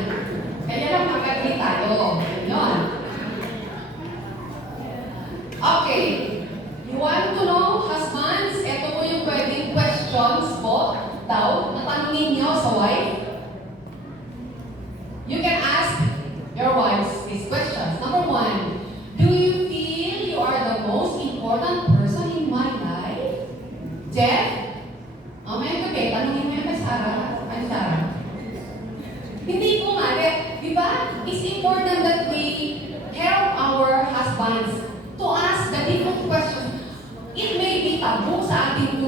Kaya lang mag-agree tayo. Yun. Okay. You want to know, husbands? Ito po yung pwedeng questions po daw na tanungin nyo sa wife. You can ask your wives these questions. Number 1, do you feel you are the most important person in my life? Jeff? May gabi, tanungin mo yan kay Sarah. Ay, Sarah. Hindi po nga, di ba? It's important that we help our husbands to ask the different questions. It may be taboo sa ating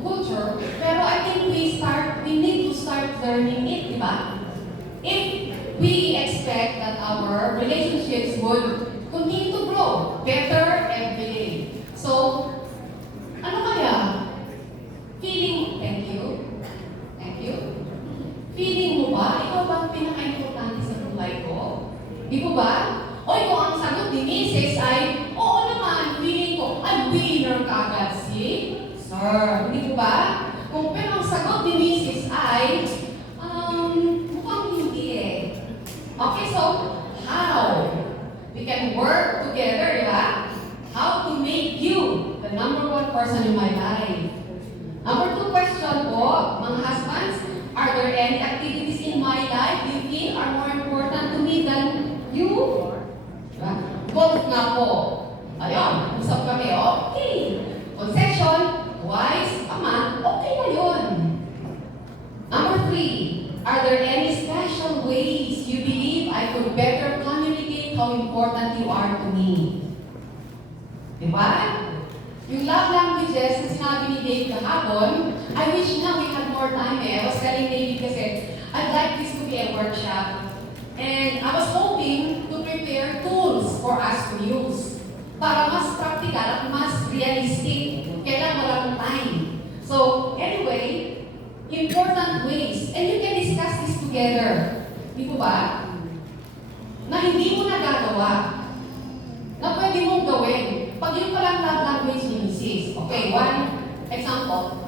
culture, pero I think we need to start learning it, di ba? If we expect that our relationships would continue to grow better every day. So, ano kaya? Thank you. Feeling mo ba, ikaw ba ang pinaka-importante sa buhay ko? Di ko ba? O ikaw ang sagot ni Mrs. ay, oo naman, feeling ko, ay winner ka agad si Sir. Di ko ba? Kung pero ang sagot ni Mrs. ay, mukhang hindi eh. Okay, so, how? We can work together, di ba? How to make you the number 1 person in my life. Number 2 question po, mga husbands, are there any activities in my life you feel are more important to me than you? Diba? Golf nga po. Ayun, usap kami, okay. Concession, twice a month, okay na yun. Number 3, are there any special ways you believe I could better communicate how important you are to me? Diba? Yung love languages na sinabi ni David kahapon, I wish na we had more time eh. I was telling David kasi, I'd like this to be a workshop. And I was hoping to prepare tools for us to use para mas practical at mas realistic. Kailan walang time. So, anyway, important ways. And you can discuss this together. Di po ba? Na hindi mo nagagawa. Na pwede mong gawin. Pag yung palang love language ni Mrs. Okay, one example.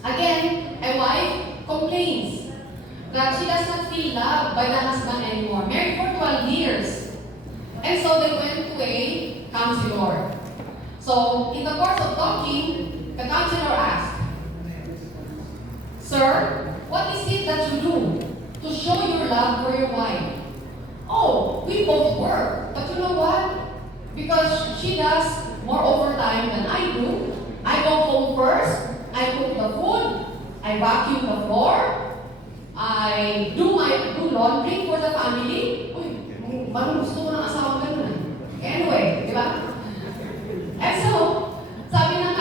Again, a wife complains that she does not feel loved by the husband anymore. Married for 12 years. And so they went to a counselor. So, in the course of talking, the counselor asked, Sir, what is it that you do to show your love for your wife? Oh, we both work. But you know what? Because she does more overtime than I do. I go home first, I cook the food, I vacuum the floor, I do laundry for the family. Uy, parang gusto ko ng asawa ganun eh. Anyway, di ba? And so, sabi ng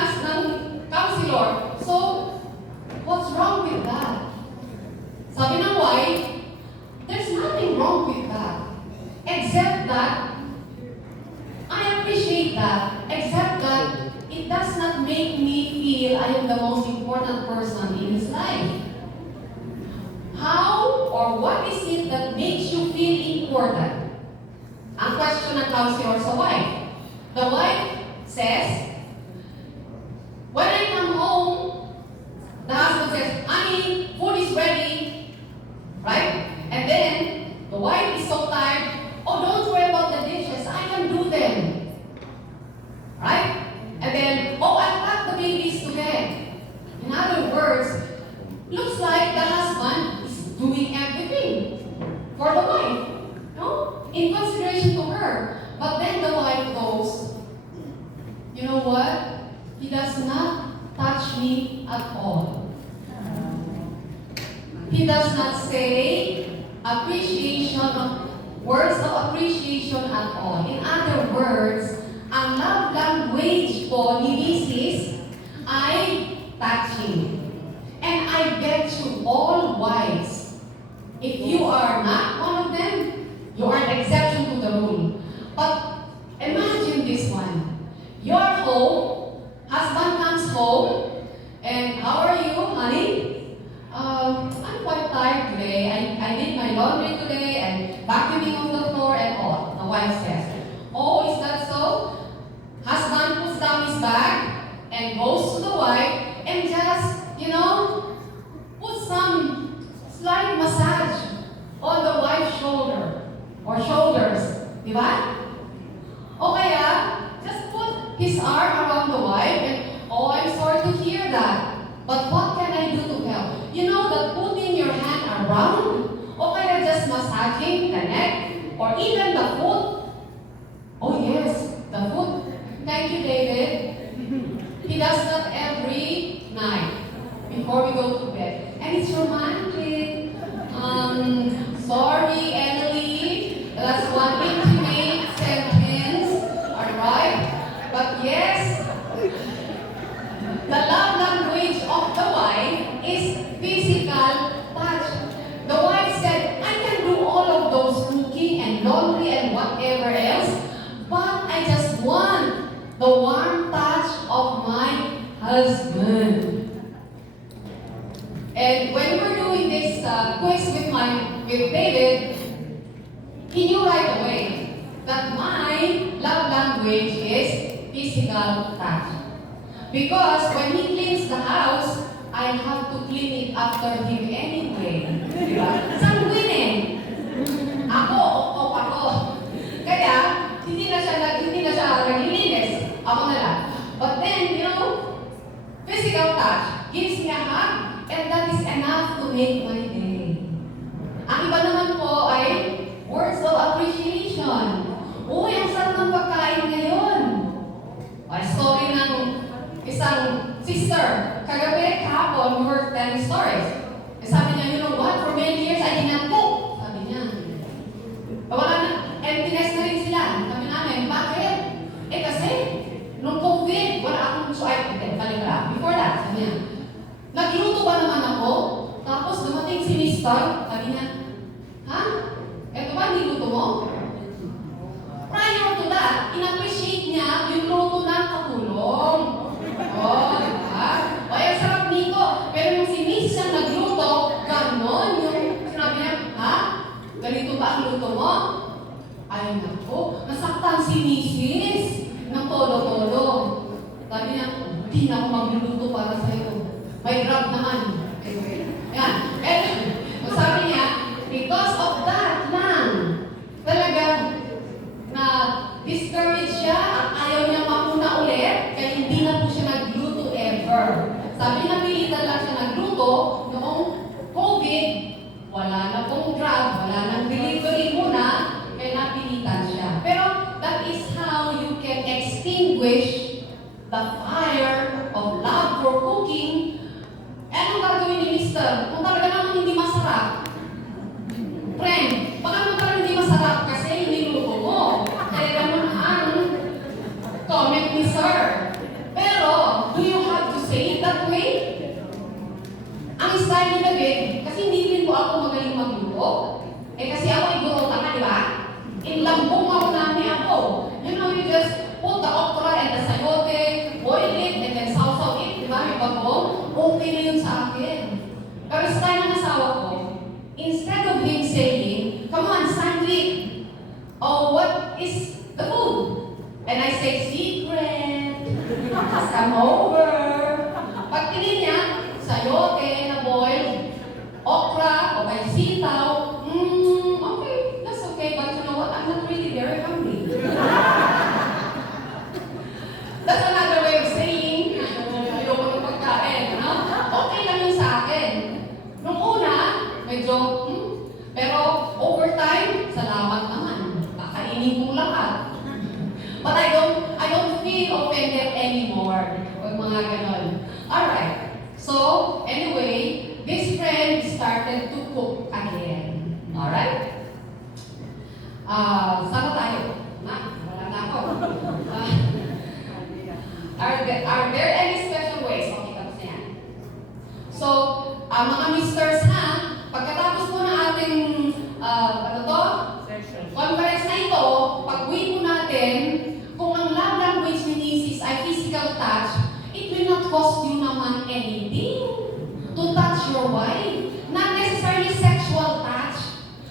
counselor, so, what's wrong with that? Sabi ng wife, there's nothing wrong with that. Except that, I appreciate that. Except that, it does not make me feel I am the most important person in his life. How or what is it that makes you feel important? Ang question ng counselor sa wife. The wife says, when I come home, the husband says, honey, food is ready. Right? And then, the wife is so tired, oh, don't worry about the dishes, I can do them. Right? And then, oh, I'll pack the babies to bed. In other words, looks like the husband is doing everything for the wife. No? In consideration to her. But then the wife goes, you know what? He does not touch me at all. He does not say words of appreciation at all. In other words, ang love language po ni Mrs. ay touching. And I bet you all wives, if you are not one of them, you are an exception to the rule. But imagine this one. You're home, husband comes home, and how are you, honey? I'm quite tired today. I did my laundry today and vacuuming on the floor and all. The wife says, oh, is that so? Husband puts down his bag and goes to the wife and just, put some slight massage on the wife's shoulder or shoulders. Di ba? O kaya, just put his arm around the wife and, oh, I'm sorry to hear that. But what can I do to help? You know that putting your hand around, o kaya just massaging the neck, or even the foot. Oh yes, the foot. Thank you, David. He does that every night before we go to bed. And it's romantic. Sorry, Emily. That's one intimate sentence. Alright? But yes, the love language of the wife is physical touch. The wife said, I can do all of those cooking and laundry and whatever else, but I just want the warm touch of my husband. And when we were doing this quiz with David, he knew right away that my love language is physical touch. Because when he cleans the house, I have to clean it after him anyway. Diba? Sanguinin. Ako. Kaya, hindi na siya naglilinis. Ako na lang. But then, physical touch gives me a hug, and that is enough to make my day. Ang iba naman po ay words of appreciation. Uy, ang sarap ng pagkain ngayon. Ay, story ng isang sister. Kahapon, we were telling stories. Sabi niya, you know what? For many years, I did not cook. Sabi niya. Wala na, emptiness na rin sila. Sabi namin, bakit? Kasi, nung COVID, wala akong choice. Balik lang. ba naman ako? Tapos dumating si Mister, sabi niya, ha? Eto ba, niluto mo? Prior to that, in-appreciate niya yung luto ng katulong. Oh, diba? O, ang sarap nito. Pero yung si Miss ang nagluto, ganon yung sinabi niya, ha? Ganito ba ang luto mo? Ay, naku, nasaktan si Mrs. ng todo-todo. Sabi niya, hindi na ako magluluto para sa'yo. May grab naman. Yan. And sabi niya, because of that lang, talagang na-discourage siya at ayaw niya makuna ulit, kaya hindi na po siya nagluto ever. Sabi na pilitan lang siya nagluto noong COVID, wala na pong grab, wala nang delivery muna, kaya napilitan siya. Pero that is how you can extinguish the fire of love for cooking. Anong gagawin ni Mister? Kung talaga naman hindi masarap, friend, baka naman talaga hindi masarap kasi niluto mo. Kaya naman ang comment ni Sir. Pero, do you have to say it that way? Ang style ni David, kasi hindi rin po ako magaling magluto. Eh kasi ako ay gurota ka, di ba? Inlambong ako namin ako. You know, you just put the okra and the sayote, boil it, and then sausaw it, di ba? May bagong, okay na yun sa akin. Pero style ng asawa ko, instead of him saying, come on, Sandwich, oh, what is the food? And I say, secret, just come over. Pag tingin niya, sayote na boiled, okra, o kay sitaw, okay, that's okay, but you know what, I'm not really very hungry. That's another way of saying, ayoko ng pagkain, no? Okay lang yun sa akin. Nung una, medyo, pero over time, salamat naman. Kakainin kong lahat. But I don't feel offended anymore. Pag mga ganon. Alright. So, anyway, this friend started to cook again. Alright? Saan tayo? Wala na ako. Are there any special ways? Okay, tapos na yan. So, mga misters ha, pagkatapos po ng ating, conference na ito, pag-uwi po natin, kung ang love language ni Mrs. ay physical touch, it will not cost you naman anything to touch your wife. Not necessarily sexual touch.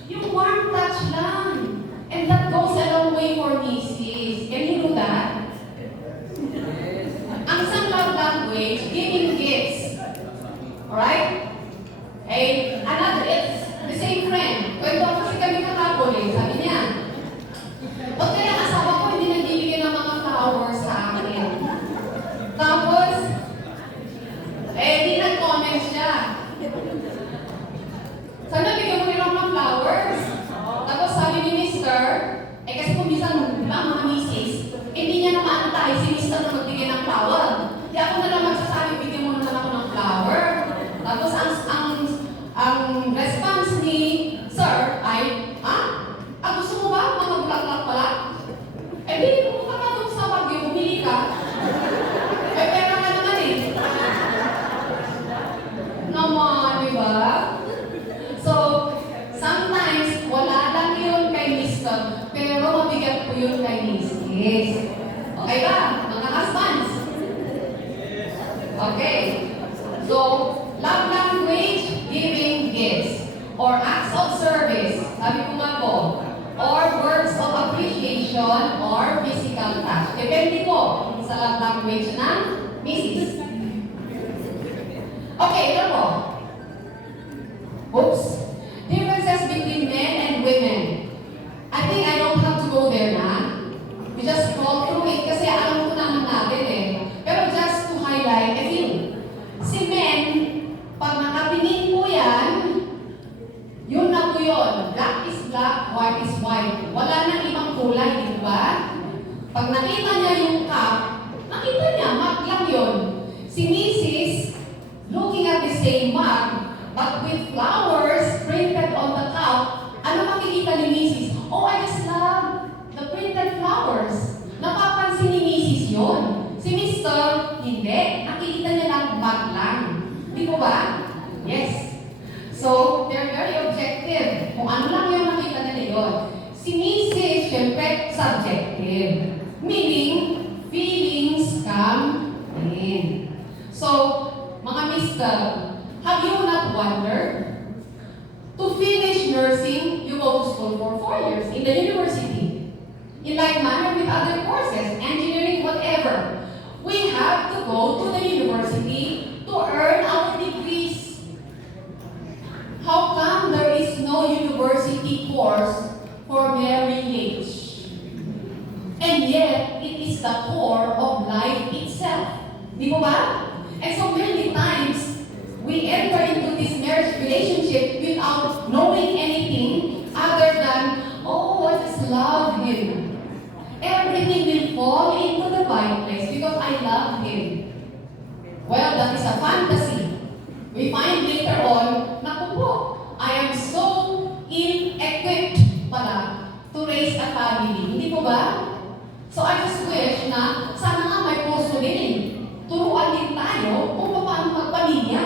Yung warm touch lang. And that goes a long way for Mrs. Can you do that? Ang isang love language, giving gifts. Alright? Another, it's the same friend. Kwento kasi kami katapon sabi niya, ba't kaya ang asawa ko hindi nagbibigay ng mga flowers sa akin? Tapos, di nag-comment siya. Sana bigyan mo nilang ng flowers. Tapos sabi ni Mister, kasi kung minsan mga misis, hindi niya na maantay si Mister na magbigay ng flower. Di ako na lang magsasabi, bigyan mo na lang ako ng flower. Tapos ang response ni Sir ay, gusto mo ba? Mga bulaklak pala? Di, pumunta ka doon sa Baguio, bumili ka. Pera ka naman Naman, di ba? So, sometimes, wala lang yun kay Mister, pero mabigat po yun kay Mrs. Okay ba? Mga husbands? Okay. So, love language, giving gifts, or acts of service, sabi ko nga po, or words of appreciation, or physical touch. Depende po sa love language ng Mrs. Okay, ito po. Oops. Differences between men and women. I think I don't have to go there na. We just scroll through it kasi alam ko naman natin Pero just to highlight a few. Si men, pag nakatingin po yan, yun na po yun. Black is black, white is white. Wala nang ibang kulay, di ba? Pag nakita niya yung cup, nakita niya, mug lang yun. Si Mrs. looking at the same mug, but with flowers printed on the cup, ano makikita ni Mrs.? Oh, I just love the printed flowers. Napapansin ni Mrs. yun. Si Mr. hindi. Nakikita niya lang mug lang. Di po po ba? Yes. So, they're very objective. Kung ano lang yung nakita nila yun. Si Mrs. syempre, subjective. Meaning, feelings come in. So, mga mister, have you not wondered? To finish nursing, you go to school for 4 years in the university. In like manner with other courses, engineering, whatever. We have to go to the university to earn our degrees. How come there is no university course for marriage? And yet, it is the core of life itself. Di ba ba? And so many times, we enter into this marriage relationship without knowing anything other than, oh, I just love him. Everything will fall into the right place because I love him. Well, that is a fantasy. We find later on, naku po, I am so ill-equipped pala to raise a family. Hindi po ba? So I just wish na sana nga may posto din. Turuan din tayo kung paano magpamilya,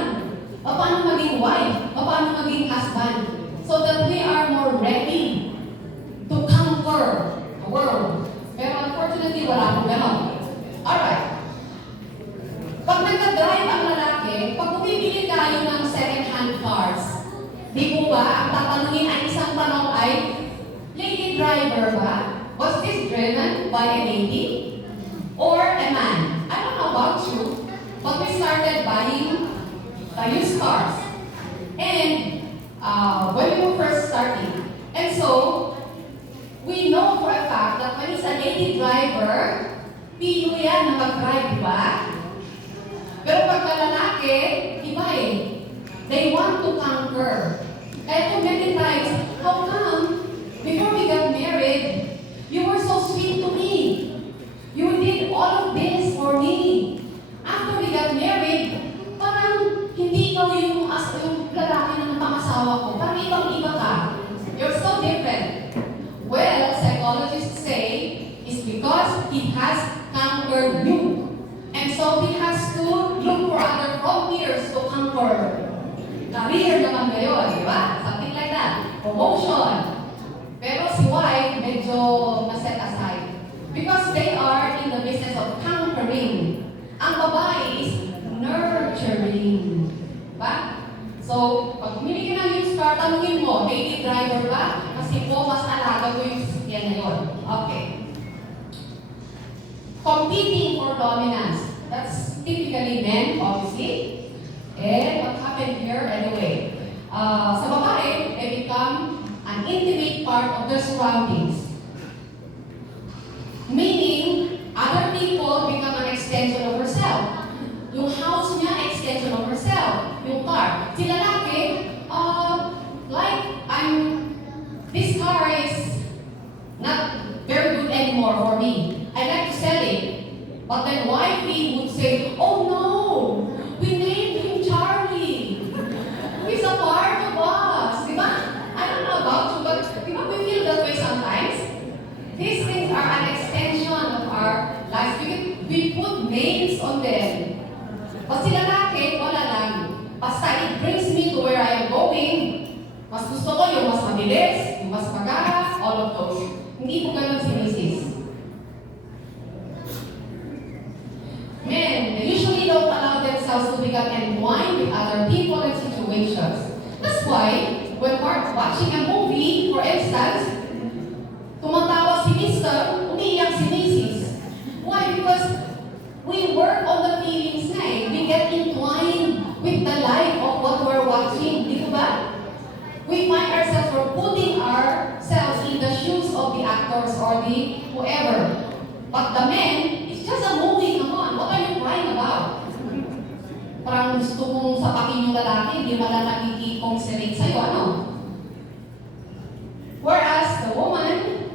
paano maging wife, paano maging husband, so that we are more ready to conquer the world. Pero unfortunately, wala akong ganon. Alright. Pag nagka-drive ang lalaki, pag bumibili tayo ng second-hand cars, di po ba, ang tatanungin ay isang tanong ay, lady driver ba? Was this driven by a lady or a man? I don't know about you, but we started buying used cars. And when we were first starting, and so, we know for a fact that when it's a lady driver, pilo yan na mag-drive, di ba? Pero pagka lalaki, iba eh. They want to conquer. Kaya kung many times, how come, before we got married, you were so sweet to me. You did all of this for me. After we got married, parang hindi ikaw yung lalaki na napangasawa ko. Parang ibang-iba ka. You're so different. Well, psychologists say it's because he has conquered you. And so he has to look for other frontiers to conquer. Career naman ngayon, di ba? Something like that. Promotion. Pero si wife, medyo na-set aside. Because they are in the business of conquering. Ang babae is nurturing. Diba? So, pag bumili ka ng used car, tanungin mo, lady driver ba? Kasi po, mas alaga ko yung sasakyan na yun. Okay. Competing for dominance. That's typically men, obviously. And what happened here, anyway? Sa babae, they become an intimate part of their surroundings. Meaning, other people become an extension of herself. Yung house niya, extension of herself. Yung car. Si lalaki, this car is not very good anymore for me. I like to sell it. But then wifey would say, oh no, we named him Charlie. He's a part of us. Diba? I don't know about you, but diba we feel that way sometimes? These things are an extension of our lives. We put names on them. Pag si lalaki, wala lang. Basta it brings me to where I am going. Mas gusto ko yung mas mabilis, yung mas magara, all of those. Hindi po ganun si Mrs. Men, they usually don't allow themselves to become entwined with other people and situations. That's why, when we're watching a movie, for instance, tumatawa si Mr., umiiyak si Mrs. Why? Because we work on the feelings na eh. We get entwined with the life of what we're watching. Di ba? We find ourselves, we're putting ourselves in the shoes of the actors or the whoever. But the men, it's just a movie, come on. What are you crying about? Parang gusto mong sapakin yung lalaki, hindi mo lang nakikipong-serate sa'yo, ano? Whereas the woman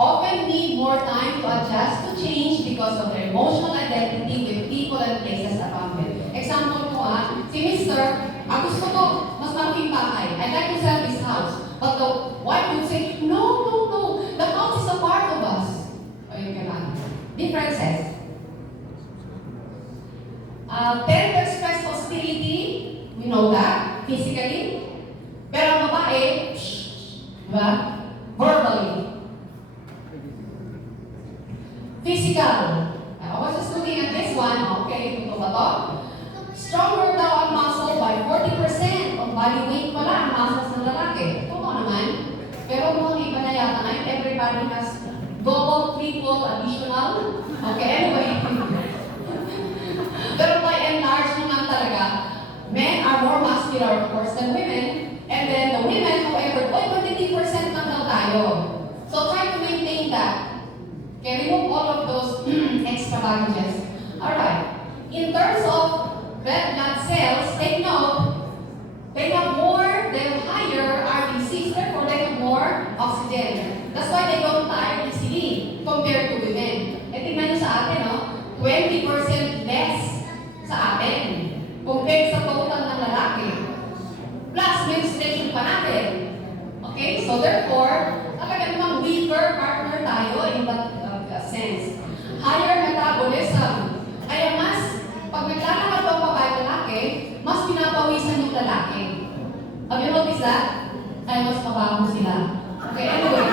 often need more time to adjust to change because of their emotional identity with people and places around them. Example ko si Mr., gusto ko, mas malaking bahay. I'd like to sell this house. But the wife would say, no, no, no, the house is a part of us. Ayun ka lang. Differences. Tend to express hostility You know that? Physically. Pero ang babae, diba? Verbally. Physical. I was just looking at this one. Okay, ito ba to? Stronger daw ang muscle by 40% of body weight pala ang muscles ng lalaki. Totoo naman. Pero mukhang iba na yata ngayon. Everybody has double, triple, additional. Okay, anyway. Pero by and large naman talaga, men are more muscular, of course, than women. And then the women, however, 20% lang daw tayo. So try to maintain that. Okay, remove all of those extra baggages. Alright. In terms of red blood cells, take note, they have more, they have higher RBCs, therefore they have more oxygen. That's why they don't tire easily compared to women. E tingnan nyo sa atin, no? 20% less sa atin compared sa total ng lalaki. Plus, menstruation pa natin. Okay? So therefore, talaga namang weaker partner tayo in that sense. Higher metabolism. Kaya mas, pag naglalakad ang babae lalaki, mas pinapawisan yung lalaki. Have you noticed that? Ay, mas mabaho sila. Okay, anyway.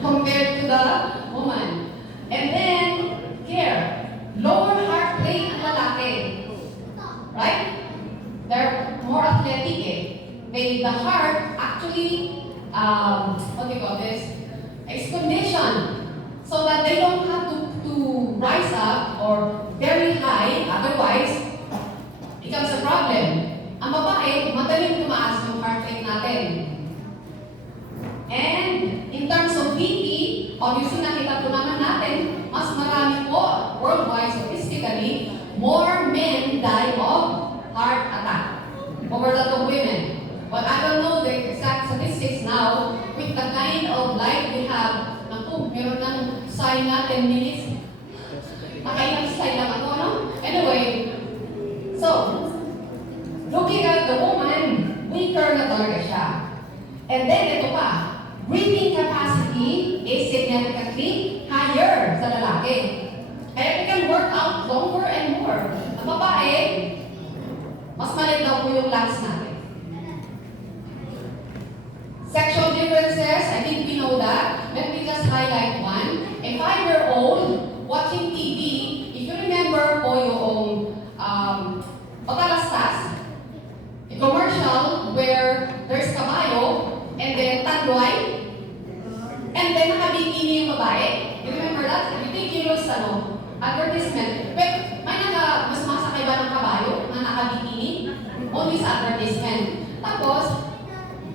Compared to the woman. And then, here, lower heart rate ang lalaki. Right? They're more athletic eh. The heart actually, what do you call this? Is conditioned so that they don't have to rise up or very high, otherwise, becomes a problem. Ang babae, madaling tumaas yung heart rate natin. And in terms of BP, obviously nakita po naman natin, mas marami po, worldwide, statistically, more men die of heart attack over that of women. But I don't know the exact statistics now with the kind of life we have. Naku, meron ng sign na 10 minutes. Nakailang-sign lang ako, no? Anyway, so, looking at the woman, weaker na talaga siya. And then, ito pa, breathing capacity is significantly higher sa lalaki. Kaya we can work out longer and more. Ang babae, mas maliit daw po yung lungs natin. Sexual differences, I think we know that. Let me just highlight one. A 5-year-old watching TV, if you remember po yung Patalastas, a commercial where there's kabayo and then tagway, and then nakabikini yung babae. You remember that? Ridiculous advertisement. But may mas masakay ba ng kabayo na nakabikini? Only sa advertisement. Tapos,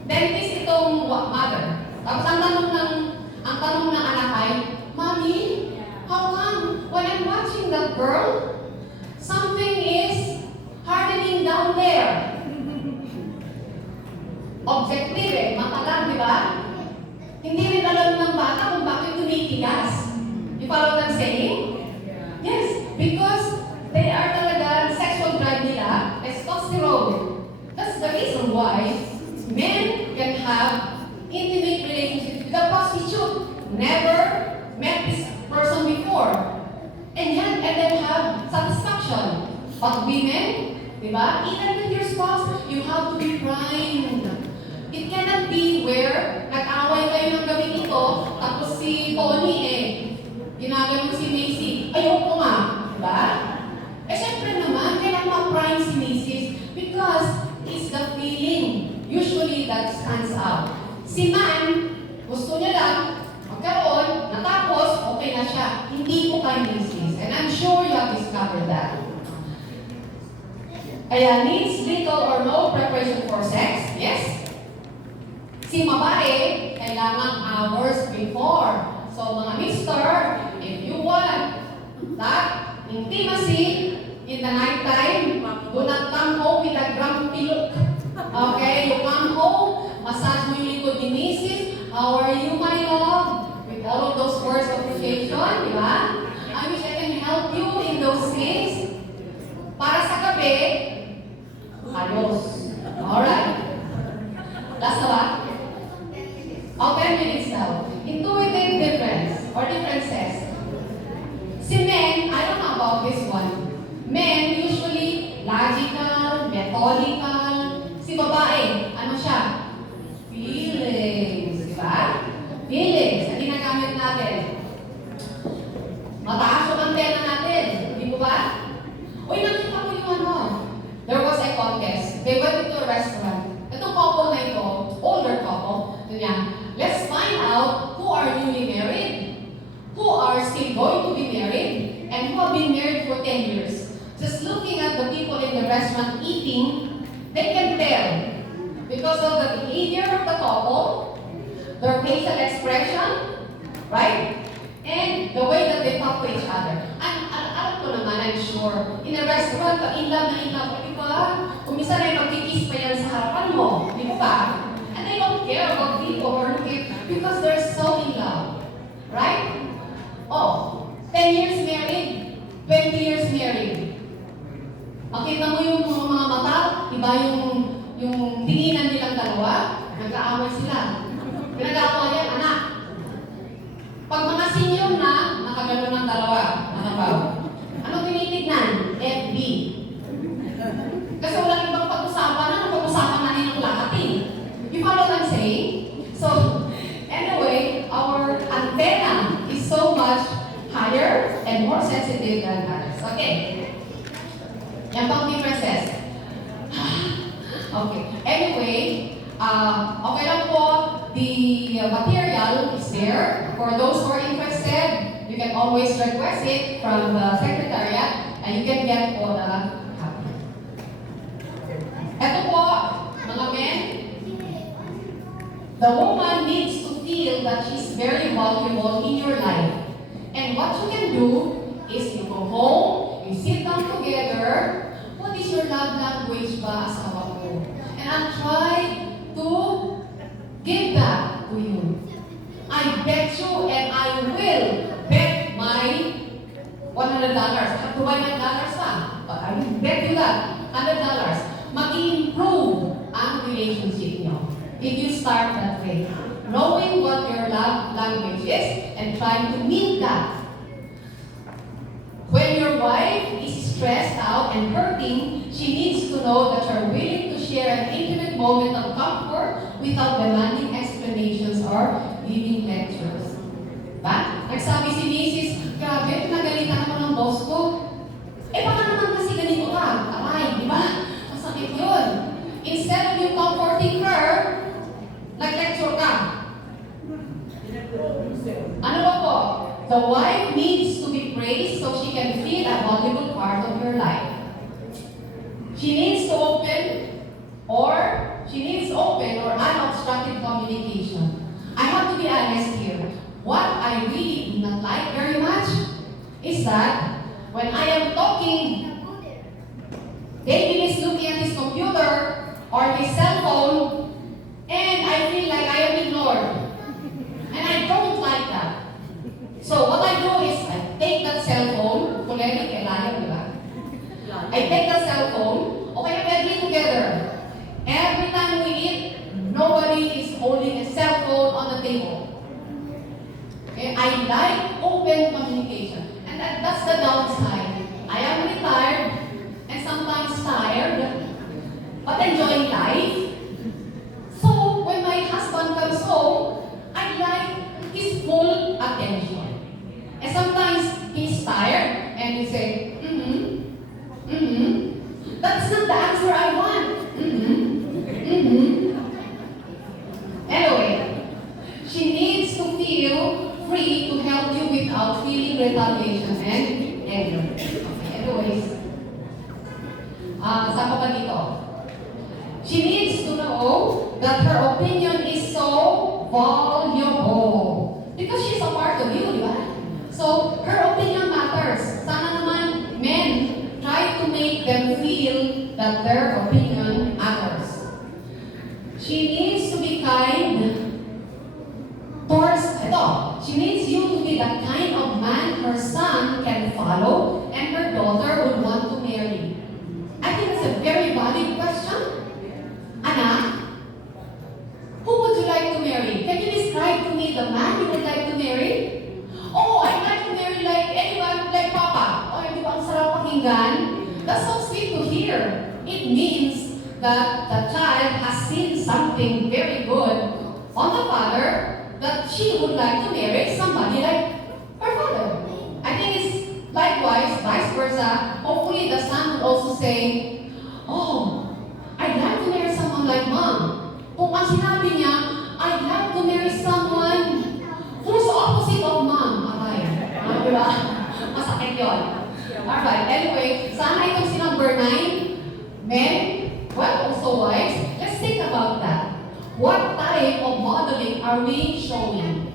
dentist itong mother. Tapos ang tanong ng anak ay, Mommy, how come when I'm watching that girl, something is hardening down there? Objective eh, mata lang, di ba? Hindi rin alam ng bata kung bakit tumitigas. You follow what I'm saying? Yes, because they are talaga, sexual drive nila, testosterone. That's the reason why men can have intimate relationships with a prostitute. Never met this person before. And then have satisfaction. But women, di ba? Even with your spouse, you have to be primed. It cannot be where nag-away kayo ng gabing ito, tapos si Tony ginaganon si Macy. Ayoko nga, di ba? Eh syempre naman, kailangan ma-prime si Macy's because it's the feeling. Usually, that stands out. Si man, gusto niya lang, magkaroon, natapos, okay na siya. Hindi po kay Mrs. And I'm sure you have discovered that. Kaya needs little or no preparation for sex, yes. Si babae, kailangan hours before. So mga mister, if you want that intimacy in the night time, do not come home with a grumpy look. Okay, you come home, massage mo yung likod ni Mrs. How are you, my love? With all of those words of appreciation, di ba? I wish I can help you in those things. Para sa gabi, ayos. Alright. Last na ba? Oh, 10 minutes now. Intuitive difference or differences. Si men, I don't know about this one. Men usually logical, methodical. Si babae, ano siya? Feelings, di ba? Feelings, ang ginagamit natin. Mataas yung antena natin, di ba ba? Uy, nakita ko yung ano. There was a contest. They went into a restaurant. Itong couple na ito, older couple, niya, let's find out who are newly married, who are still going to be married, and who have been married for 10 years. Just looking at the people in the restaurant eating, they can tell because of the behavior of the couple, their facial expression, right? And the way that they talk to each other. Alam ko naman, I'm sure, in a restaurant, in love, di ba? Kung minsan ay magkikis pa yan sa harapan mo, di ba? And they don't care about people or looking because they're so in love. Right? Oh, 10 years married, 20 years married. Makita mo yung mga mata, iba yung tinginan nilang dalawa, nag-aaway sila. Pinag-aaway yan, anak. Pag mga senior na, nakagano ng dalawa, nakabaw. Ano tinitignan? FB. Kasi walang ibang pag-usapan na, pag-usapan na nilang lahat eh. You follow what I'm saying? So, anyway, our antenna is so much higher and more sensitive than others. Okay. Yan pang differences. Okay. Anyway, okay lang po. The material is there. For those who are interested, you can always request it from the secretariat and you can get all the copy. Ito po, mga men, the woman needs to feel that she's very valuable in your life. And what you can do is you go home, you sit down together, what is your love language ba, asawa ko? And I'll try to give back to you. I bet you and I will bet my $100. Provide $100 pa. But I will bet you that $100 mag-improve ang relationship niyo. If you start that way. Knowing what your love language is and trying to meet that. When your wife is stressed out and hurting, she needs to know that you're willing to share an intimate moment of comfort without demanding explanations or giving lectures. Ba? Nagsabi si Mrs. Grabe, nagalitan ako ng boss ko. Eh baka naman kasi ganito ka. Aray, di ba? Masakit yun. Instead of you comforting her, nag-lecture ka. Ano ba po? The wife needs to be praised so she can feel a valuable part of your life. She needs open or unobstructed communication. I have to be honest here. What I really do not like very much is that when I am talking, David is looking at his computer or his cell phone, and I feel like I am ignored. And I don't like that. So what I do is I take that cell phone, I take that cell phone, okay, we agree together. Every time we eat, nobody is holding a cell phone on the table. Okay, I like open communication. And that's the downside. I am retired and sometimes tired, but enjoying life. So when my husband comes home, I like his full attention. And sometimes he's tired and he say, that's not the answer I want. Anyway, she needs to feel free to help you without feeling retaliation and anger. Okay, anyways, saan pa dito? She needs to know that her opinion is so valuable. Because she's a part of you, di ba? So, her opinion matters. Sana naman, men, try to make them feel that their opinion matters. She needs to be kind towards, she needs you to be the kind of man her son can follow and her daughter would want to marry. I think that's a very valid question. Anak, who would you like to marry? Can you describe to me the man you would like to marry? Oh, I'd like to marry like anyone, like Papa. Oh, di ba ang sarap pakinggan? That's so sweet to hear. It means that the child has seen something very good on the father that she would like to marry somebody like her father. I think it's likewise, vice versa. Hopefully the son would also say, oh, I'd like to marry someone like mom. Kung ang sinabi niya, I'd like to marry someone who's opposite of mom. Aray. Diba? Masakit yun. Alright, anyway, sana itong si number 9, men, well, also wives, let's think about that. What type of modeling are we showing?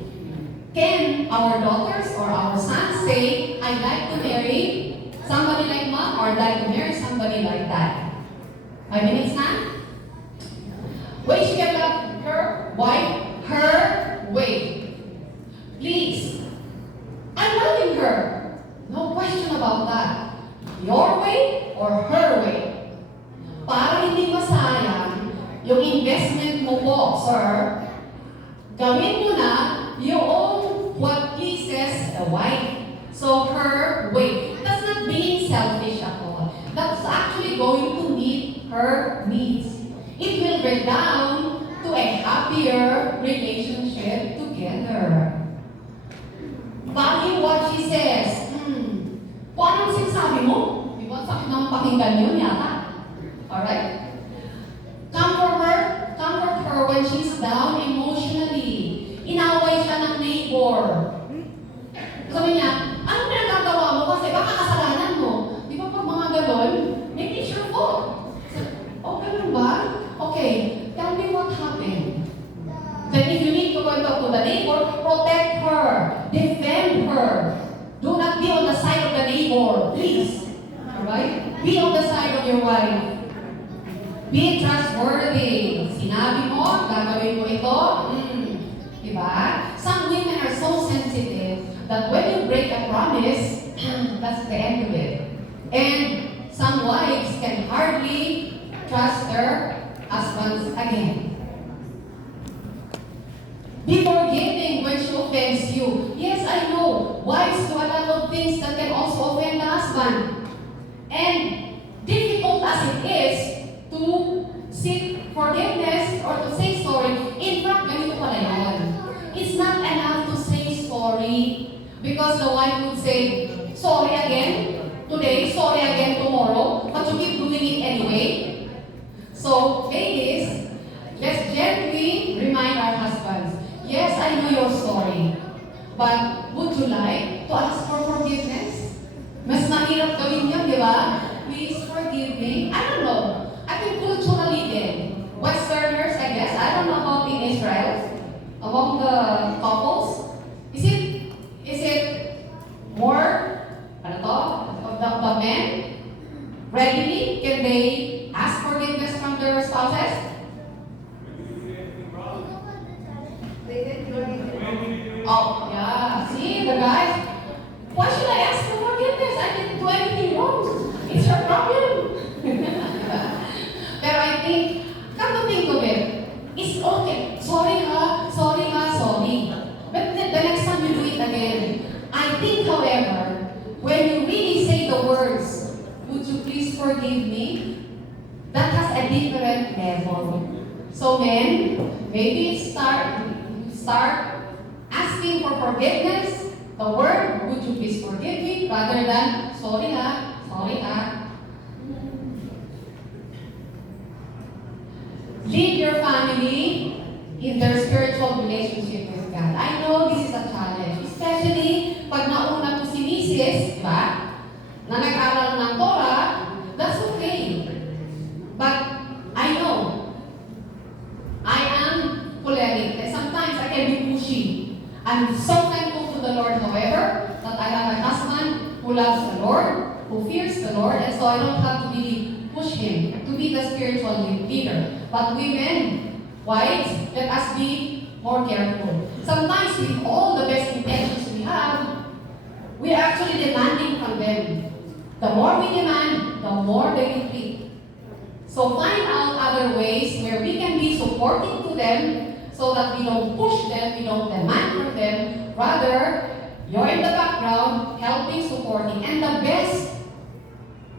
Can our daughters or our sons say, I'd like to marry somebody like mom or I'd like to marry somebody like dad? 5 minutes na? When she can love her wife her way. Please, I'm loving her. No question about that. Your way or her way. Para hindi masayang yung investment mo po, sir, gawin mo na yung what pleases the wife. So her way. That's not being selfish at all. That's actually going to meet her needs. It will bring down to a happier relationship together. Value what she says. Kung anong sinasabi mo, di ba? Sakit ng pakinggan yun yata. Alright? Comfort her when she's down emotionally. Inaway siya ng neighbor. Sabi niya, anong pinagagawa mo kasi baka kasalanan mo? Di ba pag mga ganon, maybe it's your fault. Oh, ganun ba? Okay, tell me what happened. Then if you need to go and talk to the neighbor, protect her, defend her. Do not be on the side of the neighbor, please. Alright? Be on the side of your wife. Be trustworthy. Sinabi mo, gagawin mo ito. Diba? Some women are so sensitive that when you break a promise, that's the end of it. And some wives can hardly trust their husbands again. Be forgiving when she offends you. Yes, I know. Wives do a lot of things that can also offend the husband. And difficult as it is to seek forgiveness or to say sorry, in fact, ganito pala yun. It's not enough to say sorry because the wife would say, sorry again today, sorry again tomorrow, but you keep doing it anyway. So, ladies, let's gently remind our husbands, yes, I know you're sorry, but would you like to ask for forgiveness? Mas mahirap gawin yun, di ba? Please forgive me. I don't know. I think culturally din, Westerners, I guess, I don't know about in Israel, among the couples, is it more, ano to, of the men, readily, can they ask forgiveness from their spouses? Oh, yeah. See, the guys, why should I ask for forgiveness? I didn't do anything wrong. It's your problem. Pero I think, come to think of it, it's okay. Sorry ha, sorry. But the next time you do it again, I think, however, when you really say the words, would you please forgive me? That has a different level. So men, maybe start asking for forgiveness. The word, would you please forgive me? Rather than, sorry ha. Lead your family in their spiritual relationship with God. I know this is a challenge. Especially pag nauna po si Mrs., di ba? Na nag-aral ng Torah, that's okay. But I know, I am choleric. And sometimes I can be pushy. I'm so thankful to the Lord, however, that I have a husband who loves the Lord, who fears the Lord, and so I don't have to really push him to be the spiritual leader. But women, wives, let us be more careful. Sometimes with all the best intentions we have, we are actually demanding from them. The more we demand, the more they retreat. So find out other ways where we can be supportive to them so that we don't push them, we don't demand from them. Rather, you're in the background, helping, supporting. And the best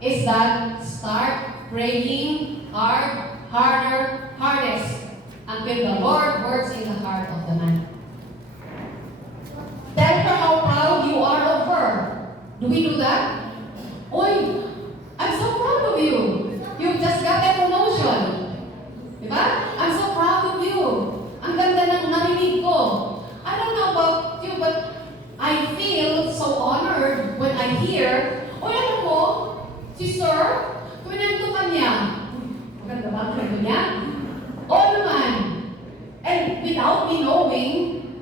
is that start praying hard hardest, until the Lord works in the heart of the man. Tell her how proud you are of her. Do we do that? Oy, I'm so proud of you. You just got a promotion. Diba? I'm so proud of you. Ang ganda ng narinig ko. I don't know about you, but I feel so honored when I hear, oy, alam mo, si Sir, kuminento ka niya. Maganda ba ang kwento niya? Oo naman. And without me knowing,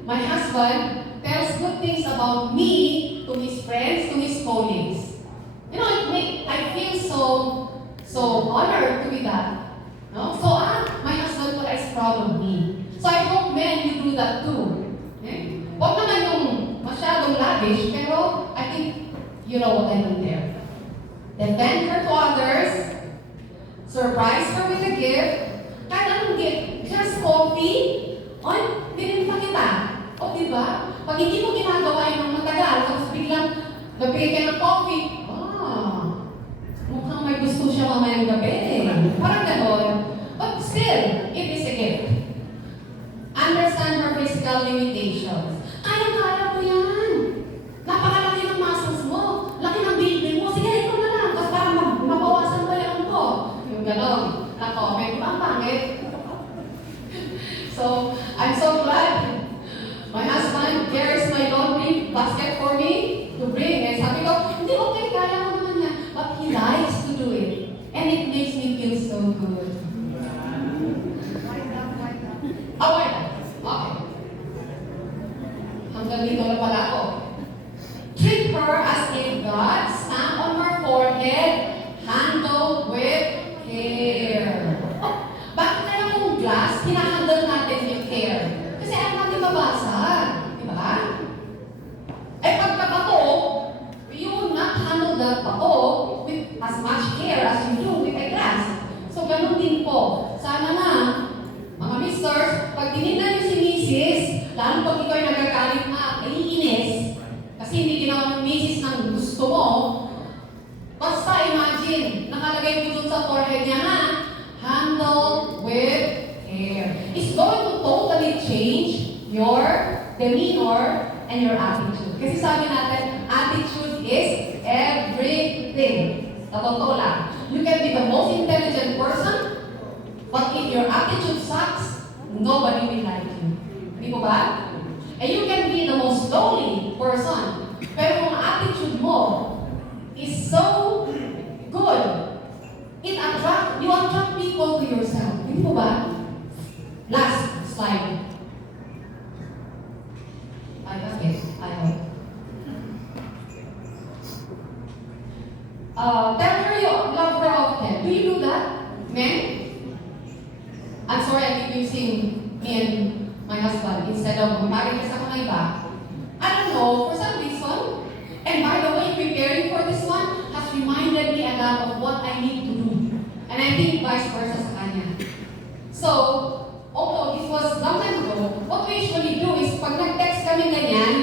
my husband tells good things about me to his friends, to his colleagues. You know, I feel so honored to be that. No? So, my husband pala is proud of me. So I hope men, you do that too. Okay? Huwag naman yung masyadong lavish, pero I think you know what I mean there. Defend her to others, surprise her with a gift, kahit anong gift, just coffee, oy, bilhin pa kita. O diba? Pag hindi mo ginagawa yun ng matagal, tapos biglang nabigay ka ng coffee, mukhang may gusto siya mamayang gabi. Parang gano'n. But still, it is a gift. Understand her physical limitations. Kaya-kaya mo yan. Napakalaki ng muscles mo. Laki ng building mo. Sige, ito na lang. Tapos parang mabawasan pa yan ko. Yung gano'n. Na-comment. Ang pangit. So, I'm so glad my husband carries my laundry basket for me to bring. And sabi ko, hindi, okay, kaya mo naman yan. But he likes to do it. And it makes me feel so good. Okay. Okay. Hanggang dito na pala ako. Treat her as if God stamped on her forehead, handled with care. Oh, bakit na lang yung glass, hinahandle natin yung care? Kasi ayaw natin mabasag. Diba? Eh pagkabato, you not handle the bato with as much care as you do with a glass. So ganun din po. Sana na, mga misters, pag tinignan niyo si Mrs., lalo pag ikaw ay nagagalit na, naiinis, kasi hindi ginawa ng Mrs. ng gusto mo, basta imagine, nakalagay mo dun sa forehead niya, ha? Handle with care. It's going to totally change your demeanor and your attitude. Kasi sabi natin, attitude is everything. Sa totoo lang. You can be the most intelligent person, but if your attitude sucks, nobody will like you. Di po ba? And you can be the most lowly person, pero kung ang attitude mo is so good, you attract people to yourself. Di po ba? Last slide. I hope. Tell her you love her often. Do you do that, men? I'm sorry, I keep using me and my husband instead of magpagay sa mga iba. I don't know, for some reason, and by the way, preparing for this one has reminded me a lot of what I need to do. And I think vice versa sa kanya. So, although this was long time ago, what we usually do is pag nag-text kami ganyan,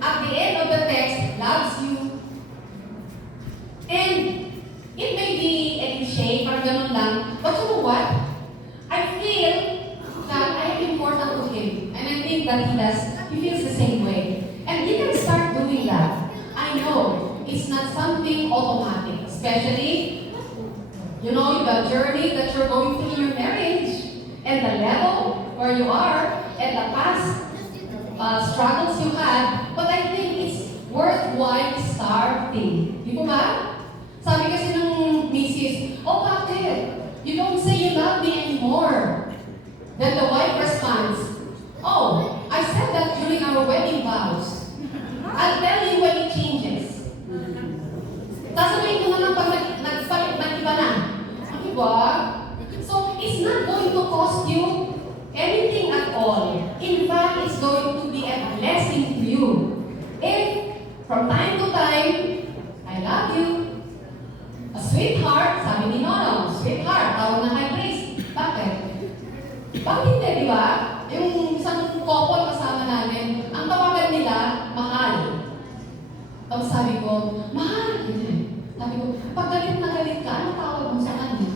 at the end of the text, loves you. And it may be a cliche, parang ganun lang, but you know what? I feel that I am important to him. And I think that he feels the same way. And he can start doing that. I know it's not something automatic, especially, you know, the journey that you're going through in your marriage, and the level where you are, and the past struggles you had. But I think it's worthwhile starting. Di po ba? Sabi kasi ng misis, oh bakit? You don't say you love me anymore. Then the wife responds, oh, I said that during our wedding vows. I'll tell you when it changes. Sasabihin ko na lang pag nagpalit ng iba na. Diba? So, it's not going to cost you anything at all. In fact, it's going to be a blessing to you. If, from time to time, I love you, a sweetheart, sabi ni Nono, sweetheart, tawag na kay Grace. Bakit? Bakit hindi, di ba? Yung isang couple kasama namin, ang tawagan nila, mahal. Tapos sabi ko, mahal. Sabi ko, pag galit na galit ka, ano tawag mo sa kanya?